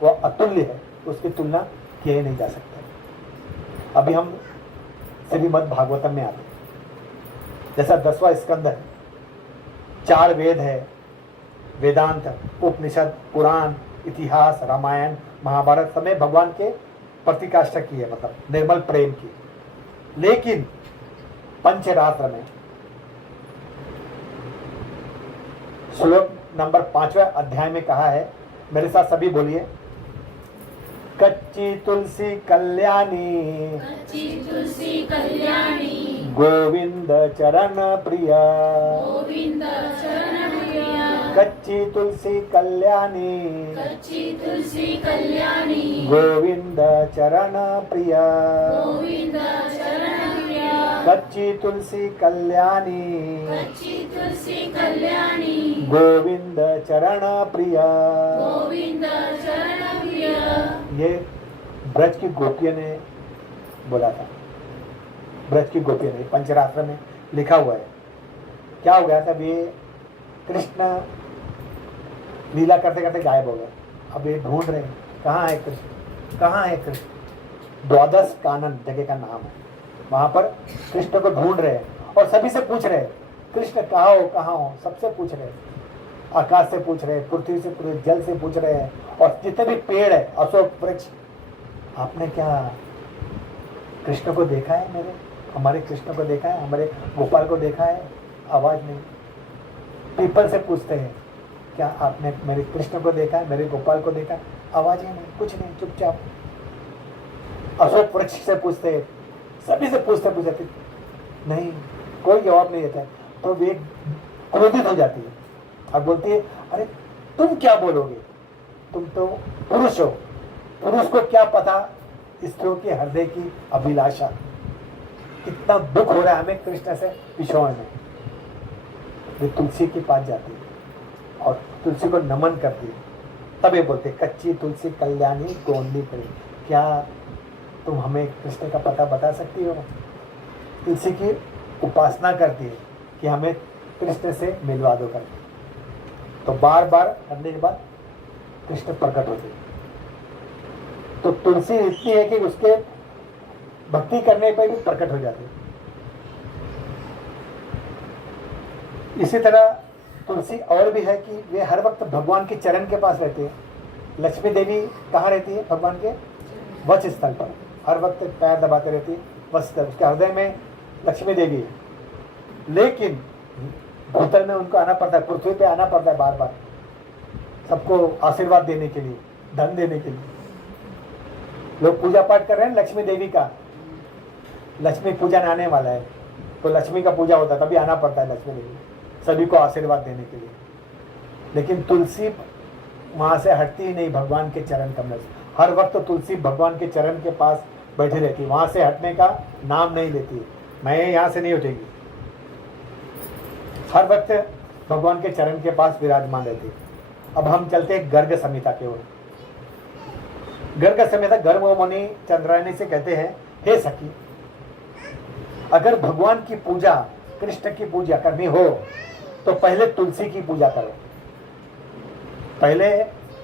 वो अतुल्य है, उसकी तुलना किया ही नहीं जा सकता। अभी हम श्रीमद् भागवतम में आते, जैसा 10वां स्कंद है, 4 वेद है, वेदांत, उपनिषद, पुराण, इतिहास, रामायण, महाभारत, समय भगवान के प्रतिकाष्ठा की है, मतलब निर्मल प्रेम की। लेकिन पंचरात्र में श्लोक नंबर 5वें अध्याय में कहा है, मेरे साथ सभी बोलिए, कच्ची तुलसी कल्याणी, कच्ची तुलसी कल्याणी, गोविंद चरण प्रिया, गोविंद चरण प्रिया, कच्ची तुलसी कल्याणी, कच्ची तुलसी कल्याणी, गोविंद चरण प्रिया, गोविंद चरण प्रिया, कच्ची तुलसी कल्याणी कच्ची तुलसी कल्याणी गोविंद चरण प्रिय। गोविंद चरण प्रिय। ये ब्रज की गोपियों ने बोला था, ब्रज की गोपियों ने, पंचरात्र में लिखा हुआ है। क्या हो गया था, ये कृष्ण लीला करते करते गायब हो गए। अब ये ढूंढ रहे हैं कहाँ है कृष्ण, कहाँ है कृष्ण। द्वादश कानन जगह का नाम है, वहां पर कृष्ण को ढूंढ रहे हैं और सभी से पूछ रहे हैं कृष्ण कहाँ हो, कहाँ हो। सबसे पूछ रहे हैं, आकाश से पूछ रहे हैं, पृथ्वी से पूछ, जल से पूछ रहे हैं, और जितने भी पेड़ है, अशोक वृक्ष, आपने क्या कृष्ण को देखा है, मेरे हमारे कृष्ण को देखा है, हमारे गोपाल को देखा है। आवाज नहीं। पीपल से पूछते हैं क्या आपने मेरे कृष्ण को देखा है, मेरे गोपाल को देखा है। आवाज ही नहीं, कुछ नहीं, चुपचाप। अशोक वृक्ष से पूछते हैं, सभी से पूछते नहीं, कोई जवाब नहीं देता है। तो वे क्रोधित हो जाती है और बोलती है अरे तुम क्या बोलोगे, तुम तो पुरुष हो, पुरुष को क्या पता स्त्रियों के हृदय की अभिलाषा। कितना दुख हो रहा है हमें कृष्ण से पिछोड़ने। वे तुलसी के पास जाती है और तुलसी को नमन करती है। तब ये बोलते कच्ची तुलसी कल्याणी गोंदी करी, क्या तुम हमें कृष्ण का पता बता सकती हो। तुलसी की उपासना करती है कि हमें कृष्ण से मिलवा दो करके। तो बार बार करने के बाद कृष्ण प्रकट होते हैं। तो तुलसी इतनी है कि उसके भक्ति करने पर भी प्रकट हो जाती है। इसी तरह तुलसी और भी है कि वे हर वक्त भगवान के चरण के पास रहती है। लक्ष्मी देवी कहाँ रहती है, भगवान के वक्ष स्थल पर, हर वक्त पैर दबाते रहती है वक्ष स्थल। उसके हृदय में लक्ष्मी देवी है, लेकिन भूतल में उनको आना पड़ता है, पृथ्वी पे आना पड़ता है बार बार, सबको आशीर्वाद देने के लिए, धन देने के लिए। लोग पूजा पाठ कर रहे हैं लक्ष्मी देवी का, लक्ष्मी पूजन आने वाला है, तो लक्ष्मी का पूजा होता है, तभी आना पड़ता है लक्ष्मी देवी सभी को आशीर्वाद देने के लिए। लेकिन तुलसी वहां से हटती ही नहीं भगवान के चरण कमल से। हर वक्त तुलसी भगवान के चरण के पास बैठी रहती है, वहां से हटने का नाम नहीं लेती है, मैं यहाँ से नहीं उठेगी। हर वक्त भगवान के चरण के पास विराजमान रहती है। अब हम चलते हैं गर्ग संहिता की ओर। गर्ग संहिता गर्ग मुनि चंद्रायणी से कहते हैं, हे सखी, अगर भगवान की पूजा, कृष्ण की पूजा करनी हो तो पहले तुलसी की पूजा करो, पहले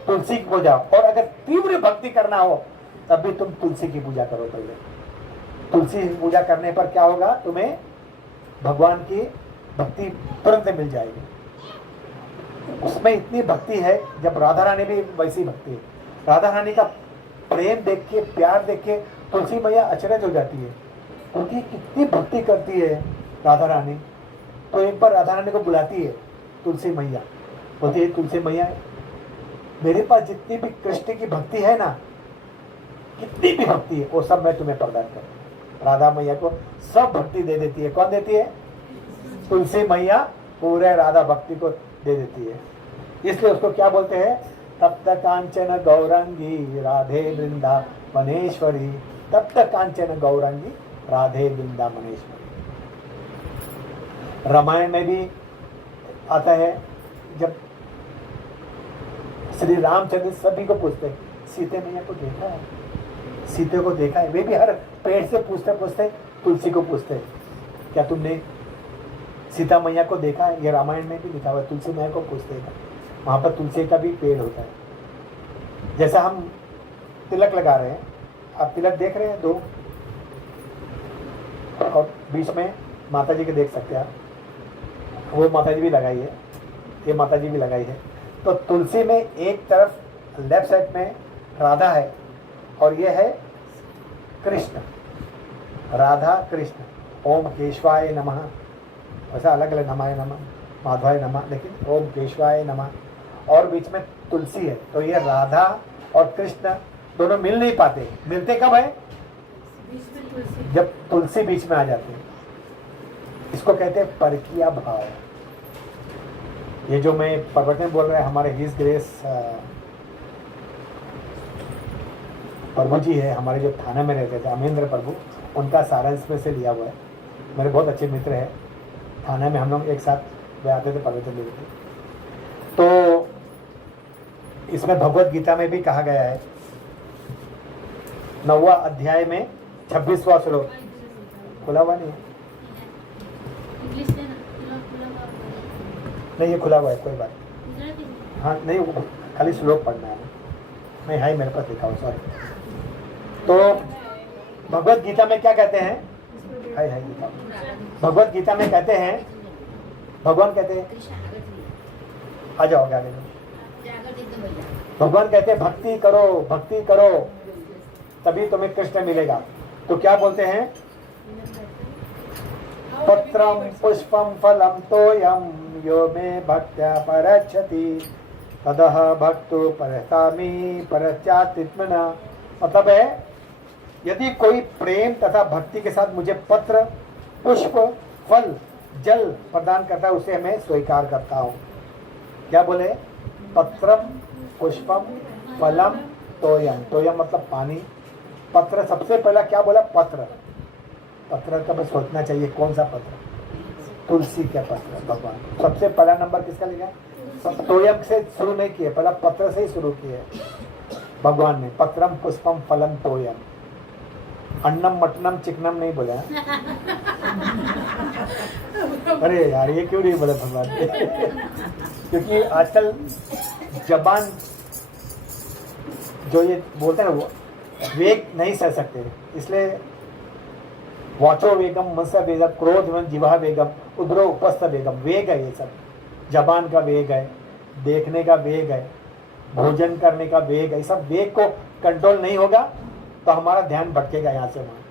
तुलसी की पूजा। और अगर तीव्र भक्ति करना हो तब भी तुम तुलसी की पूजा करो पहले। तुलसी की पूजा करने पर क्या होगा, तुम्हें भगवान की भक्ति तुरंत मिल जाएगी। उसमें इतनी भक्ति है, जब राधा रानी भी वैसी भक्ति है। राधा रानी का प्रेम देख के, प्यार देख के तुलसी मैया अचरज हो जाती है, उनकी कितनी भक्ति करती है राधा रानी। तो एक बार राधा रानी को बुलाती है तुलसी मैया, बोलती है तुलसी मैया, मेरे पास जितनी भी कृष्ण की भक्ति है ना, कितनी भी भक्ति है, वो सब मैं तुम्हें प्रदान करूँ। राधा मैया को सब भक्ति दे देती है। कौन देती है? तुलसी मैया पूरे राधा भक्ति को दे देती है। इसलिए उसको क्या बोलते हैं, तप्त कांचन गौरंगी राधे वृंदावनेश्वरी, तप्त कांचन गौरंगी राधे वृंदावनेश्वरी। रामायण में भी आता है, जब श्री रामचंद्र सभी को पूछते हैं, सीते मैया को देखा है, सीते को देखा है। वे भी हर पेड़ से पूछते पूछते तुलसी को पूछते हैं, क्या तुमने सीता मैया को देखा है? ये रामायण में भी लिखा हुआ है, तुलसी मैया को पूछते हैं। वहाँ पर तुलसी का भी पेड़ होता है। जैसा हम तिलक लगा रहे हैं, आप तिलक देख रहे हैं दो, और बीच में माता जी के देख सकते हैं आप, वो माता जी भी लगाई है, ये माता जी भी लगाई है। तो तुलसी में एक तरफ लेफ्ट साइड में राधा है और ये है कृष्ण, राधा कृष्ण। ओम केशवाय नमः, वैसा अलग अलग नमाय नमः, माधवाय नमः, लेकिन ओम केशवाय नमः। और बीच में तुलसी है, तो ये राधा और कृष्ण दोनों मिल नहीं पाते। मिलते कब है? जब तुलसी बीच में आ जाती है। इसको कहते हैं परकीय भाव। ये जो मैं प्रवचन बोल रहा है, हमारे हिज ग्रेस प्रभु जी है, हमारे जो थाना में रहते थे, अमेंद्र प्रभु, उनका सारांश में से लिया हुआ है। मेरे बहुत अच्छे मित्र हैं, थाने में हम लोग एक साथ वे आते थे पवित्र देवी के। तो इसमें भगवत गीता में भी कहा गया है 9वां अध्याय में 26वां श्लोक, खुला हुआ नहीं है, इंग्लिश से ना खुला हुआ नहीं ये खुला हुआ है, कोई बात गुजराती में। हाँ नहीं, वो खाली श्लोक पढ़ना है, नहीं है मेरे पास लिखा हुआ, सॉरी। तो भगवत गीता में क्या कहते हैं, है लिखा हुआ। भगवत गीता में कहते हैं, भगवान कहते हैं, आ जाओ आगे, भगवान कहते हैं भक्ति करो, भक्ति करो तभी तुम्हें कृष्ण मिलेगा। तो क्या बोलते हैं, पत्रम पुष्पम फलम तोयम यो मे भक्त्या परच्छति तदह भक्तो परस्तामि परश्चात्मना। मतलब है यदि कोई प्रेम तथा भक्ति के साथ मुझे पत्र पुष्प फल जल प्रदान करता है उसे मैं स्वीकार करता हूँ। क्या बोले, पत्रम पुष्पम फलम तोयम, तोयम मतलब पानी, पत्र सबसे पहला क्या बोला, पत्र, पत्र का बस सोचना चाहिए कौन सा पत्र, तुलसी का पत्र। भगवान सबसे पहला नंबर किसका लिखा, तोयम से शुरू नहीं किए, पहला पत्र से ही शुरू किए भगवान ने, पत्रम पुष्पम फलम तोयम। अन्नम मटनम चिकनम नहीं बोला अरे यार ये क्यों नहीं बोले भगवान क्योंकि आजकल जबान जो ये बोलते हैं वो वेग नहीं सह सकते, इसलिए वाचो वेगम मनस वेगम क्रोध वन जिवा वेगम उद्रो उपस्थ वेगम, वेग है ये सब, जबान का वेग है, देखने का वेग है, भोजन करने का वेग है, सब वेग को कंट्रोल नहीं होगा तो हमारा ध्यान भटकेगा यहाँ से वहाँ।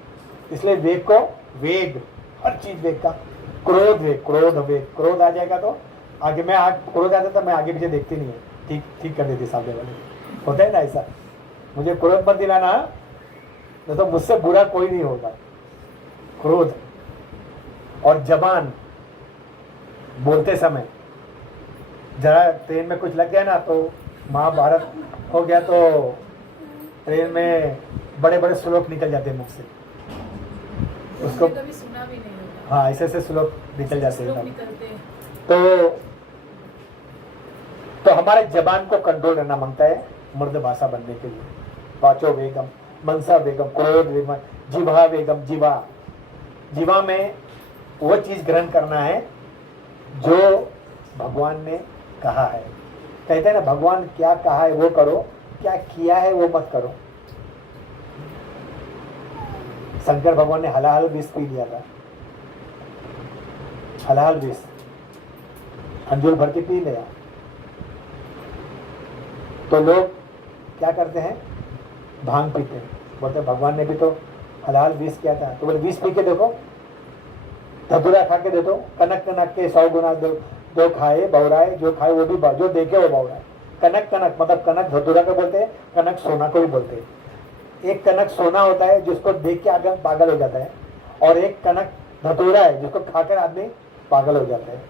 इसलिए वेग को, वेग हर चीज वेग का, क्रोध वेग, क्रोध वेग, क्रोध आ जाएगा तो आगे मैं क्रोध आ जाता मैं आगे पीछे देखती नहीं है, ठीक ठीक कर देती सामने वाले, होता है ना ऐसा, मुझे क्रोध मत दिलाना नहीं तो मुझसे बुरा कोई नहीं होगा। क्रोध और जबान बोलते समय, जरा ट्रेन में कुछ लग गया ना तो महाभारत हो गया तो ट्रेन में बड़े बड़े श्लोक निकल जाते हैं मुख से, उसको कभी सुना भी नहीं होगा। हाँ ऐसे ऐसे श्लोक निकल जाते श्लोक हैं। निकलते हैं। तो हमारे जबान को कंट्रोल करना मांगता है मर्द भाषा बनने के लिए। वाचो वेगम, मनसा वेगम, क्रोध वेगम, जिवा वेगम, जीवा, जीवा में वो चीज ग्रहण करना है जो भगवान ने कहा है। कहते हैं ना भगवान क्या कहा है वो करो, क्या किया है वो मत करो। शंकर भगवान ने हलाहल विष पी लिया था, हलाहल विष अंजुल भर के पी लिया। तो लोग क्या करते हैं, भांग पीते हैं, बोलते भगवान ने भी तो हलाल विष किया था, तो बोले विष पी के देखो, धतूरा खा के देखो, कनक कनक के 100 गुना जो खाए बौराए, जो खाए वो भी जो देखे वो बौराए। कनक कनक मतलब कनक धतूरा को बोलते हैं, कनक सोना को भी बोलते हैं। एक कनक सोना होता है जिसको देख के आदमी पागल हो जाता है, और एक कनक धतूरा है जिसको खाकर आदमी पागल हो जाता है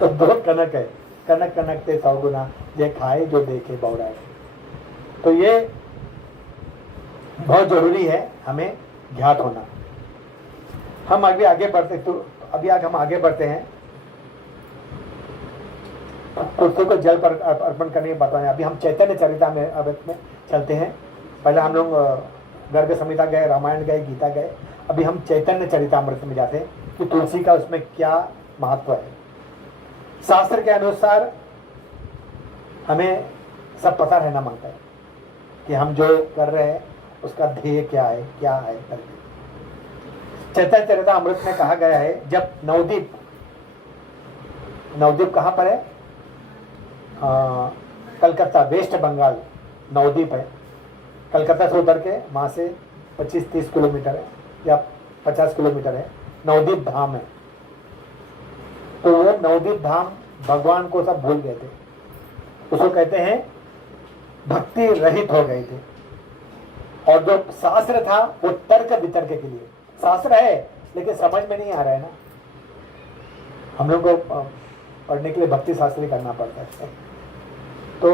तो दो कनक है, कनक कनक के 100 गुना, ये खाए जो देखे बौराए। तो ये बहुत जरूरी है हमें ज्ञात होना। हम अभी आगे बढ़ते, तो अभी आगे हम आगे बढ़ते हैं, कुर्सी को जल पर अर्पण करने की बात है। अभी हम चैतन्य चरितामृत में चलते हैं। पहले हम लोग गर्ग संहिता गए, रामायण गए, गीता गए, अभी हम चैतन्य चरितामृत में जाते हैं कि तुलसी का उसमें क्या महत्व है। शास्त्र के अनुसार हमें सब पता रहना मांगता है कि हम जो कर रहे हैं उसका ध्येय क्या है, क्या है करके। चैतन्य चरितामृत में कहा गया है, जब नवद्वीप, नवद्वीप कहाँ पर है, कलकत्ता, वेस्ट बंगाल नवद्वीप है। कलकत्ता से उतर के वहाँ से 25-30 किलोमीटर है या 50 किलोमीटर है, नवद्वीप धाम है। तो वो नवद्वीप धाम भगवान को सब भूल गए थे, उसको कहते हैं भक्ति रहित हो गए थे। और जो शास्त्र था वो तर्क वितर्क के लिए, शास्त्र है लेकिन समझ में नहीं आ रहा है ना, हम लोग को पढ़ने के लिए भक्ति शास्त्र ही करना पड़ता है। तो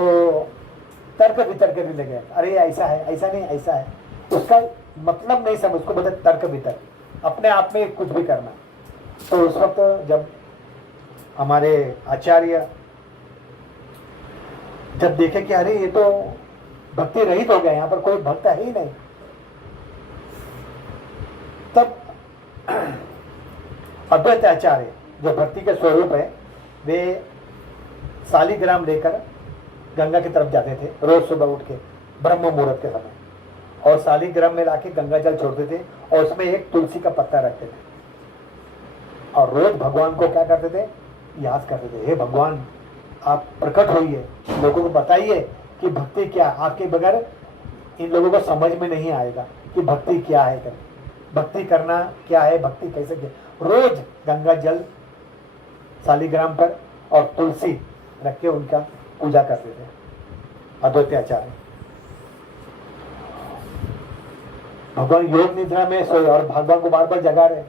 तर्क वितर्क भी लगे, अरे ऐसा है, ऐसा नहीं, ऐसा है, उसका मतलब नहीं समझ, उसको बोलते तर्क वितर्क। अपने आप में कुछ भी करना। तो उस वक्त जब हमारे आचार्य जब देखे कि अरे ये तो भक्ति रहित हो गया, यहाँ पर कोई भक्त है ही नहीं, तब अद्वैत आचार्य जो भक्ति के स्वरूप है, वे शालिग्राम लेकर गंगा की तरफ जाते थे रोज सुबह उठ के ब्रह्म मुहूर्त के समय, और शालिग्राम में लाके गंगा जल छोड़ते थे और उसमें एक तुलसी का पत्ता रखते थे और रोज भगवान को क्या करते थे, याद करते थे, हे भगवान आप प्रकट होइए, लोगों को बताइए कि भक्ति क्या, आपके बगैर इन लोगों को समझ में नहीं आएगा कि भक्ति क्या है, भक्ति करना क्या है, भक्ति कैसे किया। रोज गंगा जल शालिग्राम पर और तुलसी रख के उनका पूजा करते थे अद्वैत आचार्य। भगवान योग निद्रा में सोए और भगवान को बार बार जगा रहे,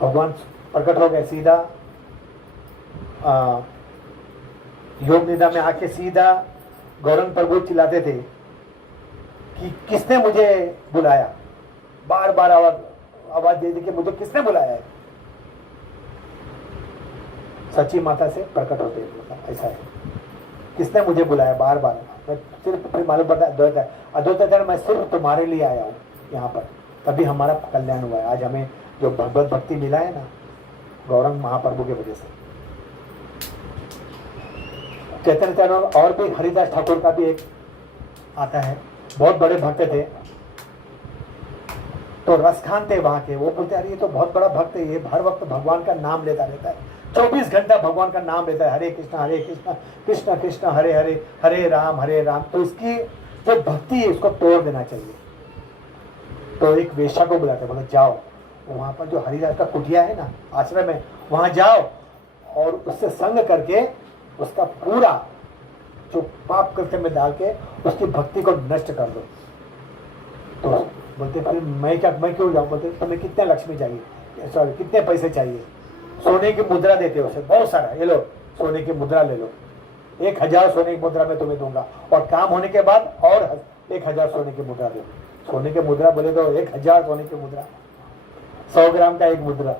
भगवान प्रकट हो गए, सीधा योग निद्रा में आके सीधा गौरंग प्रभु चिल्लाते थे कि किसने मुझे बुलाया, बार बार आवाज दे दी कि मुझे किसने बुलाया है। सच्ची माता से प्रकट होते हैं, ऐसा है, किसने मुझे बुलाया बार बार, मैं सिर्फ मालूम पड़ता अद्वैत मैं सिर्फ तुम्हारे लिए आया हूँ यहाँ पर, तभी हमारा कल्याण हुआ है। आज हमें जो भगवत भक्ति मिला है ना गौरंग महाप्रभु की वजह से। चैतन्य चैतन्य और भी हरिदास ठाकुर का भी एक आता है, बहुत बड़े भक्त थे, तो रसखान थे वहां के, वो बोलते अरे ये तो बहुत बड़ा भक्त है, ये हर वक्त भगवान का नाम लेता रहता है, 24 घंटा भगवान का नाम लेता है, हरे कृष्णा कृष्ण कृष्ण हरे हरे हरे राम। तो इसकी जो भक्ति है इसको तोड़ देना चाहिए। तो एक वेश्या को बुलाते, बोले जाओ वहां पर जो हरिदास का कुटिया है ना आश्रम में, वहां जाओ और उससे संग करके उसका पूरा जो पाप कृत्य में डाल के उसकी भक्ति को नष्ट कर दो। तो बोलते फिर मैं क्यों जाऊँ, बोलते तुम्हें कितने लक्ष्मी चाहिए, सॉरी कितने पैसे चाहिए, सोने की मुद्रा देते हो उसे बहुत सारा, ये लो सोने की मुद्रा ले लो, 1000 सोने की मुद्रा मैं तुम्हें दूंगा, और काम होने के बाद और 1000 सोने की मुद्रा दो। सोने की मुद्रा बोले तो 1000 सोने की मुद्रा, 100 ग्राम का एक मुद्रा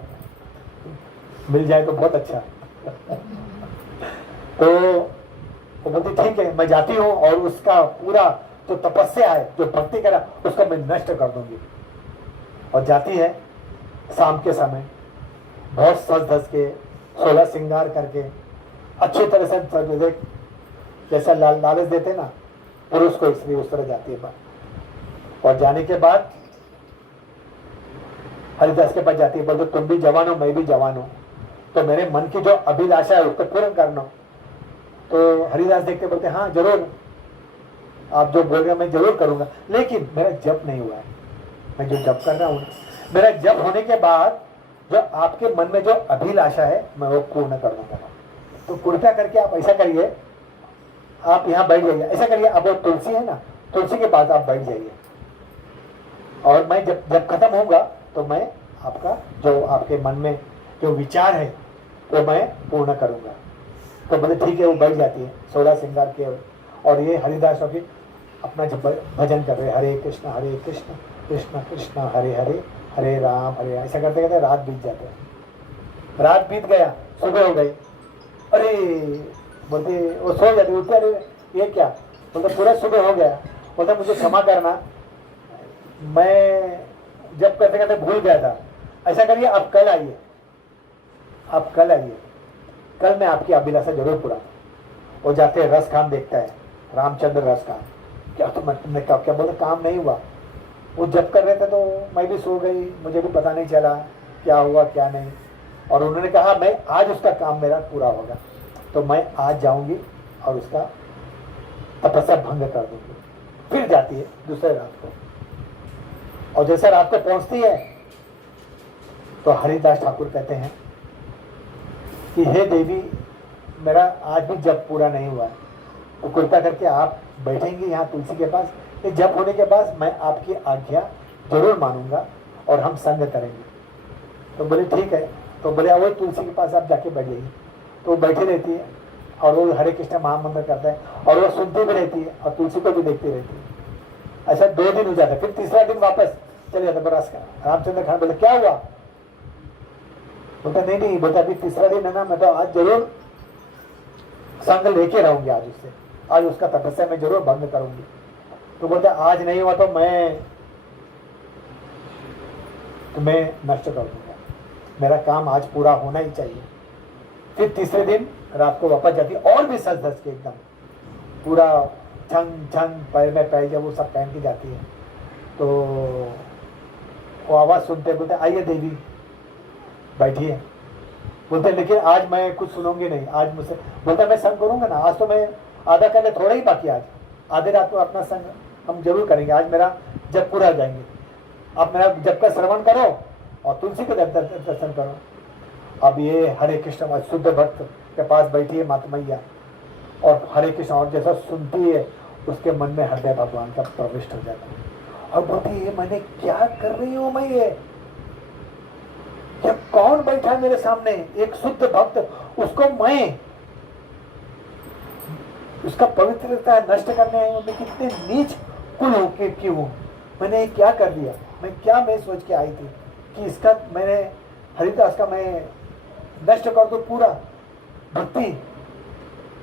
मिल जाए तो बहुत अच्छा। तो वो बोलती ठीक है मैं जाती हूँ और उसका पूरा जो तपस्या है जो भक्ति करा उसको मैं नष्ट कर दूंगी। और जाती है शाम के समय बहुत सज धज के 16 श्रृंगार करके अच्छी तरह से जैसा लालच देते ना पुरुष को, इसलिए उस तरह जाती है बात। और जाने के बाद हरिदास के पास जाती है, बोलते तुम भी जवान हो मैं भी जवान हूँ, तो मेरे मन की जो अभिलाषा है उसको पूर्ण करना। तो हरिदास देखते बोलते हाँ जरूर, आप जो बोल रहे हैं मैं जरूर करूंगा, लेकिन मेरा जप नहीं हुआ है, मैं जो जप कर रहा हूँ मेरा जप होने के बाद जो आपके मन में जो अभिलाषा है मैं वो पूर्ण कर दूंगा। तो कृपया करके आप ऐसा करिए, आप यहाँ बैठ जाइए, ऐसा करिए, अब वो तुलसी है ना, तुलसी के पास आप बैठ जाइए और मैं जब खत्म होगा तो मैं आपका जो आपके मन में जो विचार है वो मैं पूर्ण करूंगा। तो बोले ठीक है, वो बैठ जाती है 16 श्रृंगार के, और ये हरिदासों की अपना जब भजन कर रहे हरे कृष्ण कृष्ण कृष्ण हरे हरे हरे राम ऐसा करते करते रात बीत जाते हैं। रात बीत गया, सुबह हो गई, अरे बोलते वो सो जाती, उठते अरे ये क्या, बोलते पूरा सुबह हो गया, बोलते मुझे क्षमा करना, मैं जब करते करते भूल गया था, ऐसा करिए आप कल आइए, आप कल आइए, कल मैं आपकी अभिलाषा जरूर पूरा। वो जाते हैं, रस खान देखता है, रामचंद्र रस खान, क्या तुमने क्या बोलते काम नहीं हुआ, वो जब कर रहे थे तो मैं भी सो गई, मुझे भी पता नहीं चला क्या हुआ क्या नहीं। और उन्होंने कहा मैं आज उसका काम मेरा पूरा होगा, तो मैं आज जाऊंगी और उसका तपस्या भंग कर दूंगी। फिर जाती है दूसरे रात को, और जैसे रात को पहुंचती है तो हरिदास ठाकुर कहते हैं कि हे देवी मेरा आज भी जप पूरा नहीं हुआ है, तो कृपा करके आप बैठेंगे यहाँ तुलसी के पास, ये जप होने के बाद मैं आपकी आज्ञा जरूर मानूंगा और हम संग करेंगे। तो बोले ठीक है, तो बोले वो तुलसी के पास आप जाके बैठ जाइए। तो वो बैठी रहती है और वो हरे कृष्ण महामंत्र करता है और वो सुनती भी रहती है और तुलसी को भी देखती रहती है। ऐसा 2 दिन हो जाता है, फिर तीसरा दिन वापस चले जाते बरस का। रामचंद्र खान बोले क्या हुआ? बोलता नहीं नहीं, बोलता अभी तीसरा दिन है ना, मैं तो आज जरूर संग लेके रहूंगी, आज उससे, आज उसका तपस्या मैं जरूर भंग करूंगी। तो बोलता आज नहीं हुआ तो मैं तुम्हें नष्ट कर दूंगा, मेरा काम आज पूरा होना ही चाहिए। फिर तीसरे दिन रात को वापस जाती और भी सज धज के एकदम पूरा छंग छंग पैर में पैर जब वो सब पहन के जाती है, तो वो आवाज़ सुनते बोलते आइए देवी बैठिए। बोलते लेकिन आज मैं कुछ सुनूंगी नहीं, आज मुझसे, बोलता मैं संग करूंगा ना, आज तो मैं आधा करने थोड़ा ही बाकी, आज आधे रात को अपना संग हम जरूर करेंगे, आज मेरा जब पूरा हो जाएंगे। आप मेरा जब का श्रवण करो और तुलसी को दर्शन करो। अब ये हरे कृष्ण शुद्ध भक्त के पास बैठी है माता मैया और हरे कृष्ण और जैसा सुनती है उसके मन में हृदय भगवान का प्रविष्ट हो जाता है और बोलती है मैंने क्या कर रही हूँ मैं, ये कौन बैठा है मेरे सामने, एक शुद्ध भक्त, उसको मैं उसका पवित्रता नष्ट करने आई हूँ, मैं कितने नीच कुल होके क्यों हूँ, मैंने क्या कर दिया, मैं सोच के आई थी कि इसका मैंने हरिदास का मैं नष्ट कर दो पूरा भक्ति।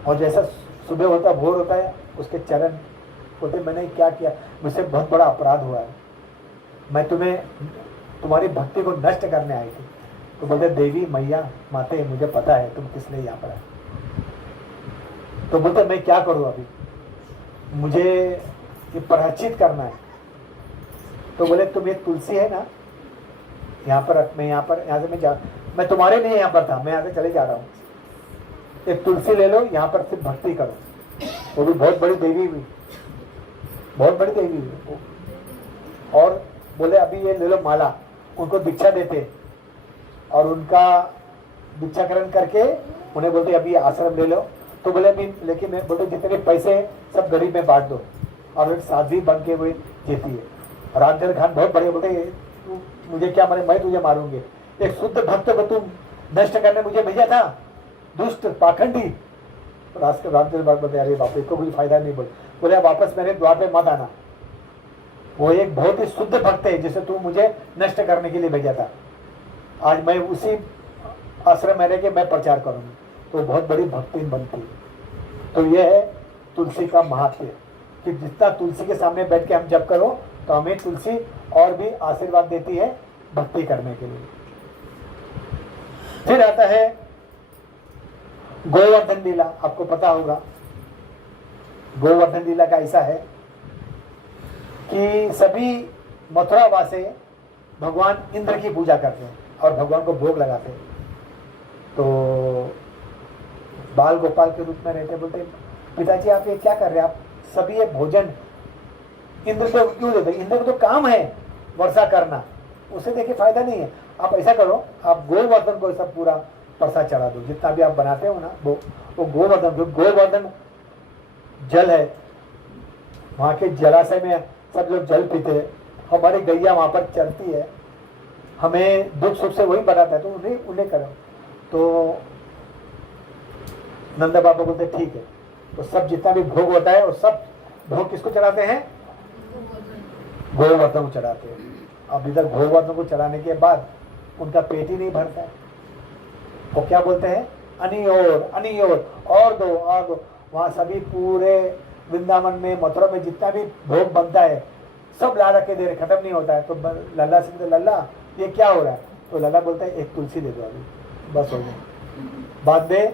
और जैसा सुबह होता भोर होता है उसके चरण बोलते मैंने क्या किया, मुझसे बहुत बड़ा अपराध हुआ है, मैं तुम्हारी भक्ति को नष्ट करने आई थी। तो बोलते देवी मैया माते मुझे पता है तुम किस लिए यहाँ पर है। तो बोलते मैं क्या करूँ अभी, मुझे ये प्रायश्चित करना है। तो बोले तुम ये तुलसी है ना यहाँ पर, मैं यहाँ से मैं तुम्हारे लिए यहाँ पर था, मैं यहाँ से चले जा रहा हूँ, एक तुलसी ले लो, यहाँ पर सिर्फ भक्ति करो। वो भी बहुत बड़ी देवी हुई, बहुत बड़ी देवी हुई। और बोले अभी ये ले लो माला, उनको दीक्षा देते और उनका दीक्षाकरण करके उन्हें बोलते अभी आश्रम ले लो। तो बोले अभी लेकिन बोलते जितने पैसे सब गरीब में बांट दो, और एक साध्वी बन के हुए जीती है। रामचंद्र खान बहुत बड़े बोलते मुझे क्या मारे, मैं तुझे मारूंगी, एक शुद्ध भक्त को तुम नष्ट करने मुझे भेजा था, दुष्ट पाखंडी। रामचंद्र बात बोलते अरे बाप इसको कोई फायदा नहीं, बोले वापस मेरे द्वार पे मत आना, वो एक बहुत ही शुद्ध भक्त है जिसे तू मुझे नष्ट करने के लिए भेजा था, आज मैं उसी आश्रम में रह के मैं प्रचार करूंगी। तो बहुत बड़ी भक्ति बनती। तो यह है तुलसी का महत्व कि जितना तुलसी के सामने बैठ के हम जप करो तो हमें तुलसी और भी आशीर्वाद देती है भक्ति करने के लिए। फिर आता है गोवर्धन लीला, आपको पता होगा गोवर्धन लीला का ऐसा है कि सभी मथुरावासी भगवान इंद्र की पूजा करते हैं और भगवान को भोग लगाते हैं। तो बाल गोपाल के रूप में रहते, बोलते पिताजी आप ये क्या कर रहे हैं, आप सभी ये भोजन इंद्र को क्यों देते, इंद्र को तो काम है वर्षा करना, उसे देखिए फायदा नहीं है, आप ऐसा करो आप गोवर्धन को सब पूरा प्रसाद चढ़ा दो, जितना भी आप बनाते हो ना वो गोवर्धन जल है, वहाँ के जलाशय में सब लोग जल पीते हैं, हमारी गैया वहाँ पर चलती है, हमें दुख सुख से वही बनाता है, तो उन्हें करो। तो नंद बाबा बोलते ठीक है, तो सब जितना भी भोग होता है वो सब भोग किसको चढ़ाते हैं, गोवर्धन को चढ़ाते हैं। अब इधर गोवर्धन को चढ़ाने के बाद उनका पेट ही नहीं भरता है, वो क्या बोलते हैं अनियोर और दो। वहाँ सभी पूरे वृंदावन में मथुरा में जितना भी भोग बनता है सब ला रखे दे रहे, खत्म नहीं होता है। तो लल्ला से लल्ला ये क्या हो रहा है, तो लल्ला बोलता है एक तुलसी दे दो अभी बस हो गया। बाद में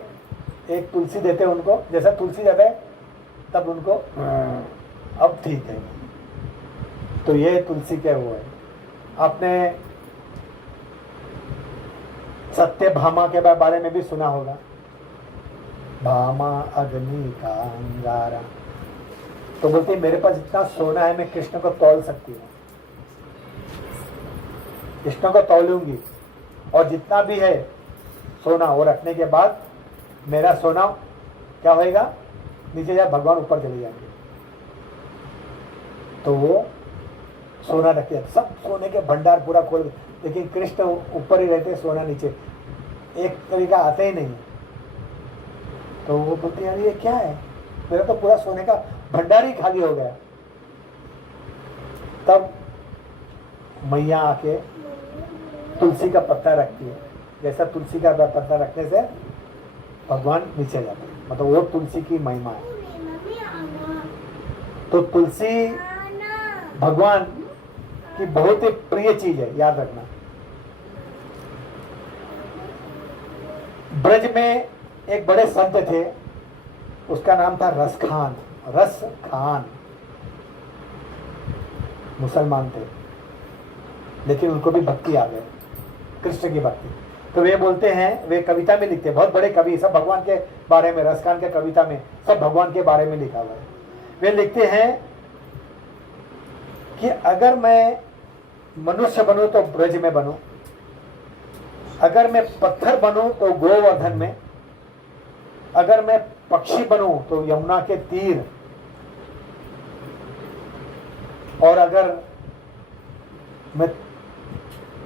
एक तुलसी देते हैं उनको, जैसा तुलसी जाता है तब उनको अब ठीक है। तो ये तुलसी के वो है। आपने सत्यभामा के बारे में भी सुना होगा, भामा अग्नि का अंगारा। तो बोलती मेरे पास इतना सोना है मैं कृष्ण को तौल सकती हूँ, कृष्ण को तौलूंगी और जितना भी है सोना वो रखने के बाद मेरा सोना क्या होएगा, नीचे जाए भगवान ऊपर चले जाएंगे। तो वो सोना रखे, सब सोने के भंडार पूरा खोल, लेकिन कृष्ण ऊपर ही रहते, सोना नीचे, एक तरीका आते ही नहीं। तो वो बोलते यार ये क्या है, मेरा तो पूरा सोने का भंडार ही खाली हो गया। तब मैया आके तुलसी का पत्ता रखती है, जैसा तुलसी का पत्ता रखने से भगवान नीचे जाते हैं, मतलब वो तुलसी की महिमा है। तो तुलसी भगवान की बहुत ही प्रिय चीज है, याद रखना। ब्रज में एक बड़े संत थे, उसका नाम था रसखान। रसखान मुसलमान थे, लेकिन उनको भी भक्ति आ गई, कृष्ण की भक्ति। तो वे बोलते हैं, वे कविता में लिखते हैं, बहुत बड़े कवि, सब भगवान के बारे में, रसखान के कविता में सब भगवान के बारे में लिखा हुआ है। वे लिखते हैं कि अगर मैं मनुष्य बनूं तो ब्रज में बनूं, अगर मैं पत्थर बनूं तो गोवर्धन में, अगर मैं पक्षी बनूं तो यमुना के तीर, और अगर मैं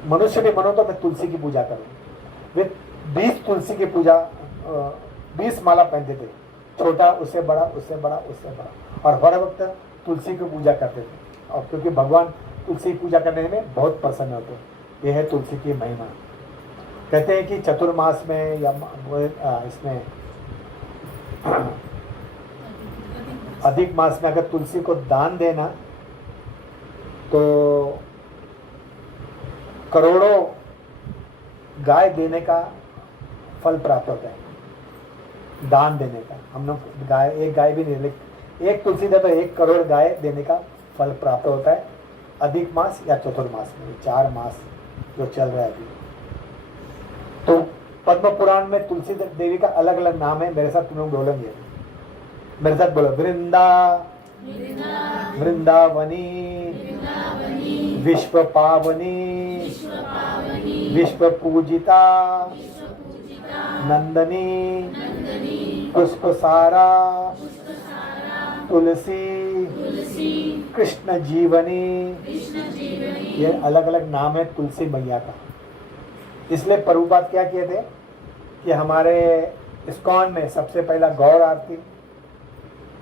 मनुष्य भी बनूं तो मैं तुलसी की पूजा करूं। वे 20 तुलसी की पूजा, 20 माला पहनते थे, छोटा, उससे बड़ा, उससे बड़ा, उससे बड़ा, और हर वक्त तुलसी की पूजा करते थे। और क्योंकि भगवान तुलसी की पूजा करने में बहुत प्रसन्न होते हैं, यह है तुलसी की महिमा। कहते हैं कि चतुर्मास में या इसमें अधिक मास में अगर तुलसी को दान देना तो करोड़ों गाय देने का फल प्राप्त होता है। दान देने का, हम लोग गाय, एक गाय भी नहीं, लेकिन एक तुलसी दे तो 1 करोड़ गाय देने का फल प्राप्त होता है, अधिक मास या चतुर्मास में, 4 मास जो चल रहा है अभी। तो पद्म पुराण में तुलसी देवी का अलग अलग नाम है। मेरे साथ तुम लोग बोलेंगे, मेरे साथ बोलो, वृंदावनी, विश्व पावनी, विश्व पूजिता, नंदनी, पुष्पसारा, तुलसी, कृष्ण जीवनी, ये अलग अलग नाम है तुलसी मैया का। इसलिए प्रभुपाद क्या किए थे कि हमारे इस्कॉन में सबसे पहला गौर आरती,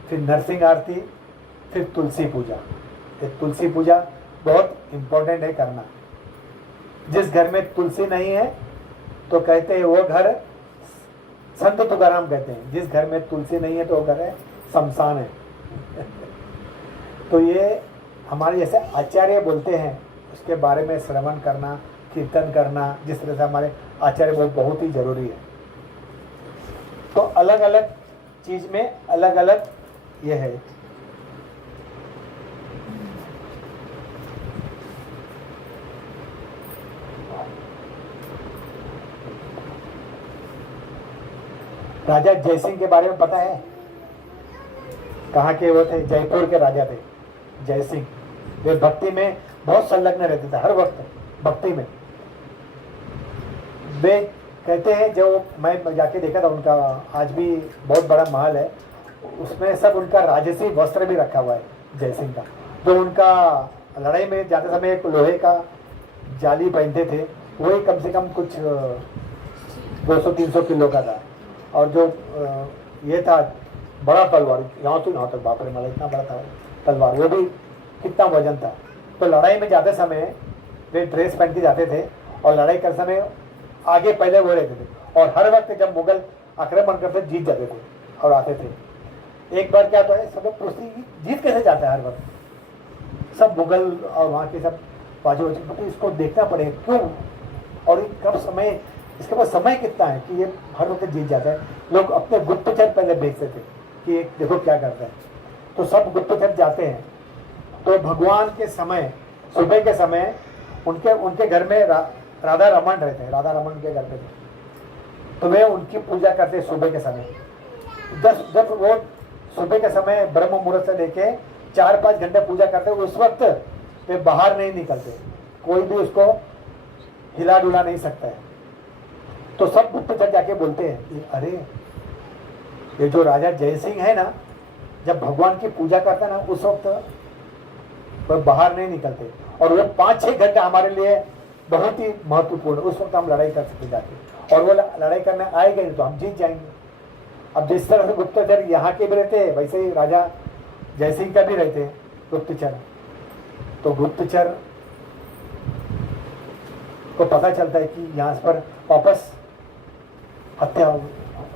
फिर नरसिंह आरती, फिर तुलसी पूजा। ये तुलसी पूजा बहुत इम्पोर्टेंट है करना। जिस घर में तुलसी नहीं है तो कहते हैं वो घर, संत तुकाराम कहते हैं, जिस घर में तुलसी नहीं है तो वो घर है शमशान है। तो ये हमारे जैसे आचार्य बोलते हैं, उसके बारे में श्रवण करना, कीर्तन करना, जिस तरह से हमारे आचार्य बोल, बहुत ही जरूरी है। तो अलग अलग चीज में अलग अलग ये है। राजा जयसिंह के बारे में पता है? कहाँ के वो थे? जयपुर के राजा थे जयसिंह। वे भक्ति में बहुत संलग्न रहते थे, हर वक्त भक्ति में। वे कहते हैं, जो मैं जाके देखा था उनका, आज भी बहुत बड़ा महल है, उसमें सब उनका राजसी वस्त्र भी रखा हुआ है जयसिंह का। जो उनका लड़ाई में जाते समय एक लोहे का जाली पहनते थे, वही कम से कम कुछ 200-300 किलो का था। और जो ये था बड़ा तलवार, यहाँ तो यहाँ तक, बाप रे, मतलब इतना बड़ा था तलवार, वो भी कितना वजन था। तो लड़ाई में जाते समय वे ड्रेस पहन के जाते थे और लड़ाई करते समय आगे पहले वो रहते थे, और हर वक्त जब मुगल आक्रमण करते जीत जाते थे और आते थे। एक बार क्या तो है, सब लोग पूछते जीत कैसे जाता है हर वक्त, सब मुगल और वहाँ के सब बाजू, तो इसको देखना पड़ेगा क्यों, और कब समय, इसके पास समय कितना है कि ये हर वक्त जीत जाता है। लोग अपने गुप्तचर पहले भेजते थे कि देखो क्या करता है, तो सब गुप्तचर जाते हैं। तो भगवान के समय, सुबह के समय उनके घर में राधा रमन रहते हैं, राधा रमन के घर पे थे, तो वे उनकी पूजा करते सुबह के समय। जब वो सुबह के समय ब्रह्म मुहूर्त से लेके 4-5 घंटे पूजा करते, उस वक्त वे बाहर नहीं निकलते, कोई भी उसको हिला डुला नहीं सकता है। तो सब गुप्तचर जाके बोलते हैं कि अरे ये जो राजा जयसिंह है ना, जब भगवान की पूजा करता है ना, उस वक्त वह बाहर नहीं निकलते, और वो 5-6 घंटे हमारे लिए बहुत ही महत्वपूर्ण, उस वक्त हम लड़ाई कर सकते जाके, और वो लड़ाई करने आएंगे तो हम जीत जाएंगे। अब जिस तरह से गुप्तचर यहाँ के भी रहते हैं, वैसे ही राजा जयसिंह का भी रहते हैं गुप्तचर। तो गुप्तचर को पता चलता है कि यहाँ पर वापस हत्या,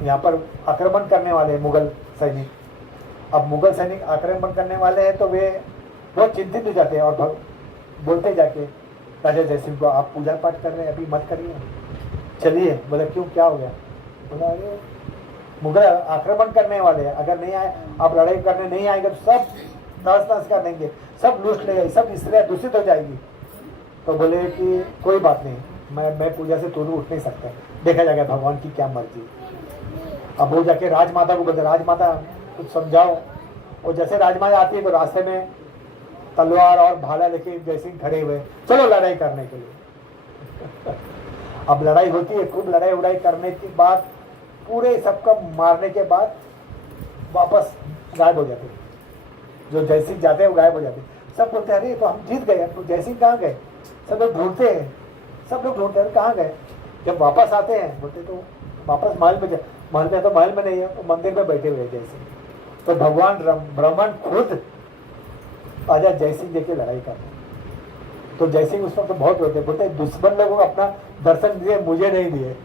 यहाँ पर आक्रमण करने वाले मुगल सैनिक। अब मुगल सैनिक आक्रमण करने वाले हैं तो वे बहुत चिंतित हो जाते हैं और बोलते जाके राजा जयसिंह को, आप पूजा पाठ कर रहे हैं, अभी मत करिए, चलिए। बोले क्यों, क्या हो गया? बोला अरे मुगल आक्रमण करने वाले हैं, अगर नहीं आए, आप लड़ाई करने नहीं आएंगे तो सब तहस नहस कर देंगे, सब लूट ले जाएगी, सब स्त्रियाँ दूषित हो जाएगी। तो बोले कि कोई बात नहीं, मैं पूजा से तुरंत उठ नहीं सकता, देखा जाएगा भगवान की क्या मर्जी। अब वो जाके राजमाता को बोलते, राजमाता कुछ समझाओ। और जैसे राजमाता आती है तो रास्ते में तलवार और भाला लेके जयसिंह खड़े हुए, चलो लड़ाई करने के लिए। अब लड़ाई होती है, खूब लड़ाई उड़ाई करने के बाद पूरे सबका मारने के बाद वापस गायब हो जाते, जो जयसिंह जाते हैं वो गायब हो जाते। सब बोलते हैं अरे तो हम जीत गए, तो जयसिंह कहाँ गए? सब लोग ढूंढते हैं, सब लोग ढूंढते हैं कहाँ गए। जब वापस आते हैं बोलते तो वापस महल में महल में तो महल में नहीं है, तो मंदिर में बैठे हुए जयसिंह। तो भगवान ब्राह्मण खुद राजा जयसिंह जी की लड़ाई करते हैं। तो जयसिंह उस वक्त तो बहुत रोते, बोलते दुश्मन लोगों को अपना दर्शन दिए, मुझे नहीं दिए।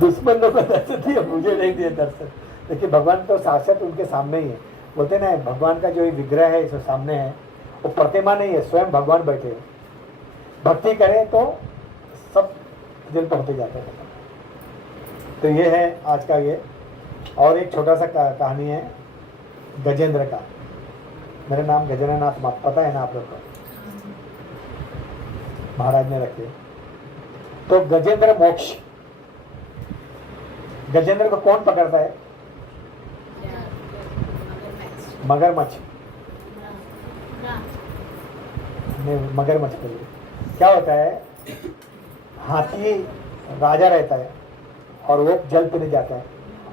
दुश्मन लोगों को दर्शन दिए, मुझे नहीं दिए दर्शन। लेकिन भगवान तो साक्षात उनके सामने ही है। बोलते ना भगवान का जो विग्रह है जो सामने है वो प्रतिमा नहीं है, स्वयं भगवान बैठे हैं। भक्ति करें तो सब दिल पहुंचते जाते हैं। तो ये है आज का ये। और एक छोटा सा कहानी है गजेंद्र का। मेरा नाम गजेंद्र नाथ मत, पता है ना आप लोग को, महाराज ने रखे। तो गजेंद्र मोक्ष, गजेंद्र को कौन पकड़ता है? मगरमच्छ। मगरमच्छ के लिए क्या होता है, हाथी राजा रहता है और वो जल पीने जाता है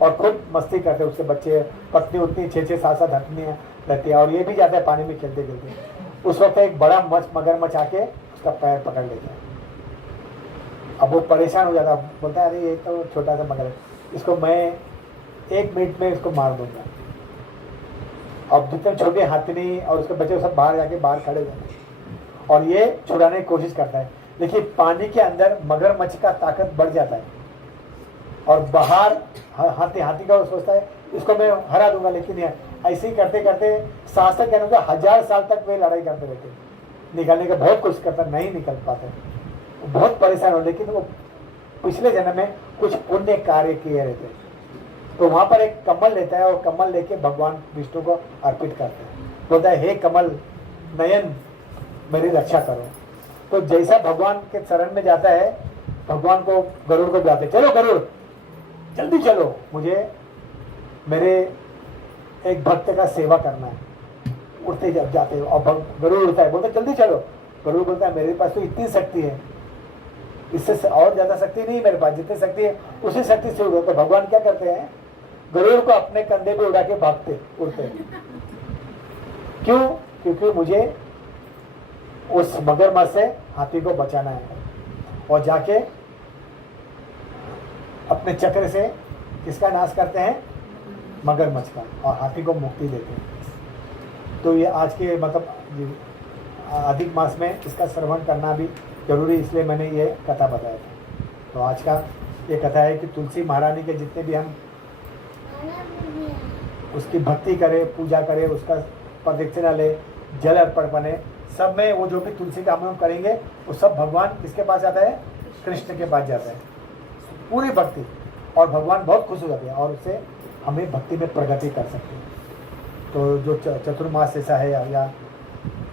और खुद मस्ती करते हैं, उसके बच्चे पत्नी उतनी 6-6 7-7 हथनियाँ रहती है और ये भी जाता है पानी में खेलते खेलते। उस वक्त एक बड़ा मगरमच्छ आके उसका पैर पकड़ लेता है। अब वो परेशान हो जाता है, बोलता है अरे ये तो छोटा सा मगरमच्छ, इसको मैं 1 मिनट में इसको मार दूंगा। अब जितने छोटे हाथनी और उसके बच्चे सब बाहर खड़े हुए और ये छुड़ाने की कोशिश करता है, लेकिन पानी के अंदर मगरमच्छ का ताकत बढ़ जाता है और बाहर हाथी का सोचता है इसको मैं हरा दूंगा। लेकिन ऐसे ही करते करते शासक के अनुसार 1000 साल तक वे लड़ाई करते रहते, निकालने का बहुत कोशिश करता, नहीं निकल पाते, बहुत परेशान हो। लेकिन वो पिछले जन्म में कुछ पुण्य कार्य किए रहते, तो वहां पर एक कमल लेता है और कमल लेके भगवान विष्णु को अर्पित करता है। बोलता है हे कमल नयन मेरी रक्षा करो। तो जैसा भगवान के शरण में जाता है, भगवान को गरुड़ को बुलाते, चलो गरुड़ जल्दी चलो, मुझे मेरे एक भक्त का सेवा करना है। उठते जब जाते हो और गरुड़ उड़ता है, बोलते जल्दी चलो। गरुड़ बोलता है मेरे पास तो इतनी शक्ति है, इससे और ज्यादा शक्ति नहीं मेरे पास, जितनी शक्ति है उसी शक्ति से उड़ो। तो भगवान क्या करते हैं, गरुड़ को अपने कंधे पे उड़ा के भागते उड़ते। क्यों? क्योंकि मुझे उस मगरमच्छ से हाथी को बचाना है और जाके अपने चक्र से किसका नाश करते हैं, मगरमच्छ का, और हाथी को मुक्ति देते हैं। तो ये आज के मतलब अधिक मास में इसका श्रवण करना भी जरूरी, इसलिए मैंने ये कथा बताया था। तो आज का ये कथा है कि तुलसी महारानी के जितने भी हम उसकी भक्ति करें, पूजा करें, उसका प्रदक्षिणा ले, जल अर्पण बने, सब में वो जो भी तुलसी का हम करेंगे वो सब भगवान किसके पास जाता है, कृष्ण के पास जाता है, पूरी भक्ति। और भगवान बहुत खुश हो जाते हैं और उससे हमें भक्ति में प्रगति कर सकते हैं। तो जो चतुर्मास ऐसा है या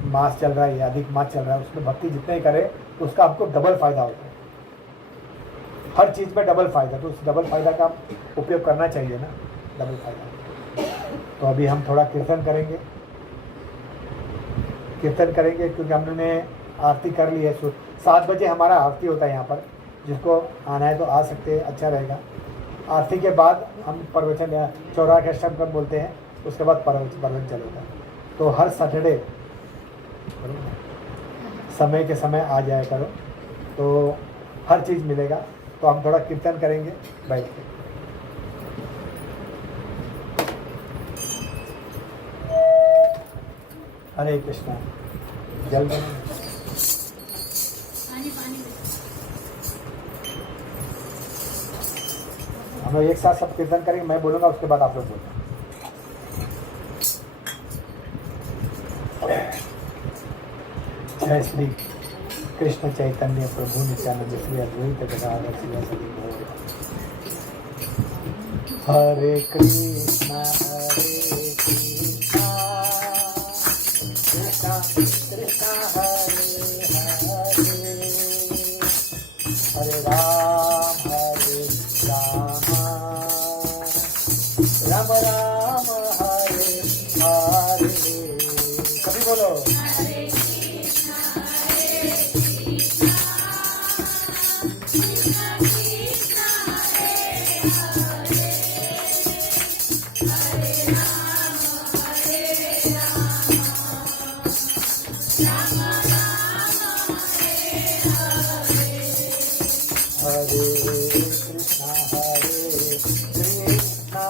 मास चल रहा है या अधिक मास चल रहा है, उसमें भक्ति जितने ही करे तो उसका आपको डबल फायदा होता है। हर चीज़ में डबल फायदा, तो उस डबल फायदा का उपयोग करना चाहिए ना, डबल फायदा। तो अभी हम थोड़ा कीर्तन करेंगे क्योंकि हमने आरती कर ली है। 7 बजे हमारा आरती होता है यहाँ पर, जिसको आना है तो आ सकते हैं, अच्छा रहेगा। आरती के बाद हम प्रवचन या चौराहे के अष्टम क्रम बोलते हैं, उसके बाद प्रवचन चलेगा। तो हर सैटरडे समय के समय आ जाया करो, तो हर चीज़ मिलेगा। तो हम थोड़ा कीर्तन करेंगे बैठ के। हरे कृष्णा। जल हम लोग एक साथ सब कीर्तन करेंगे, मैं बोलूँगा उसके बाद आप लोग बोलना। जय श्री कृष्ण चैतन्य प्रभु नित्यानंद श्री अद्वैत गदाधर शिवासादि गौर। हरे कृष्णा कृष्णा कृष्णा हरे हरे, हरे राम राम राम हरे हरे। सभी बोलो हरे कृष्णा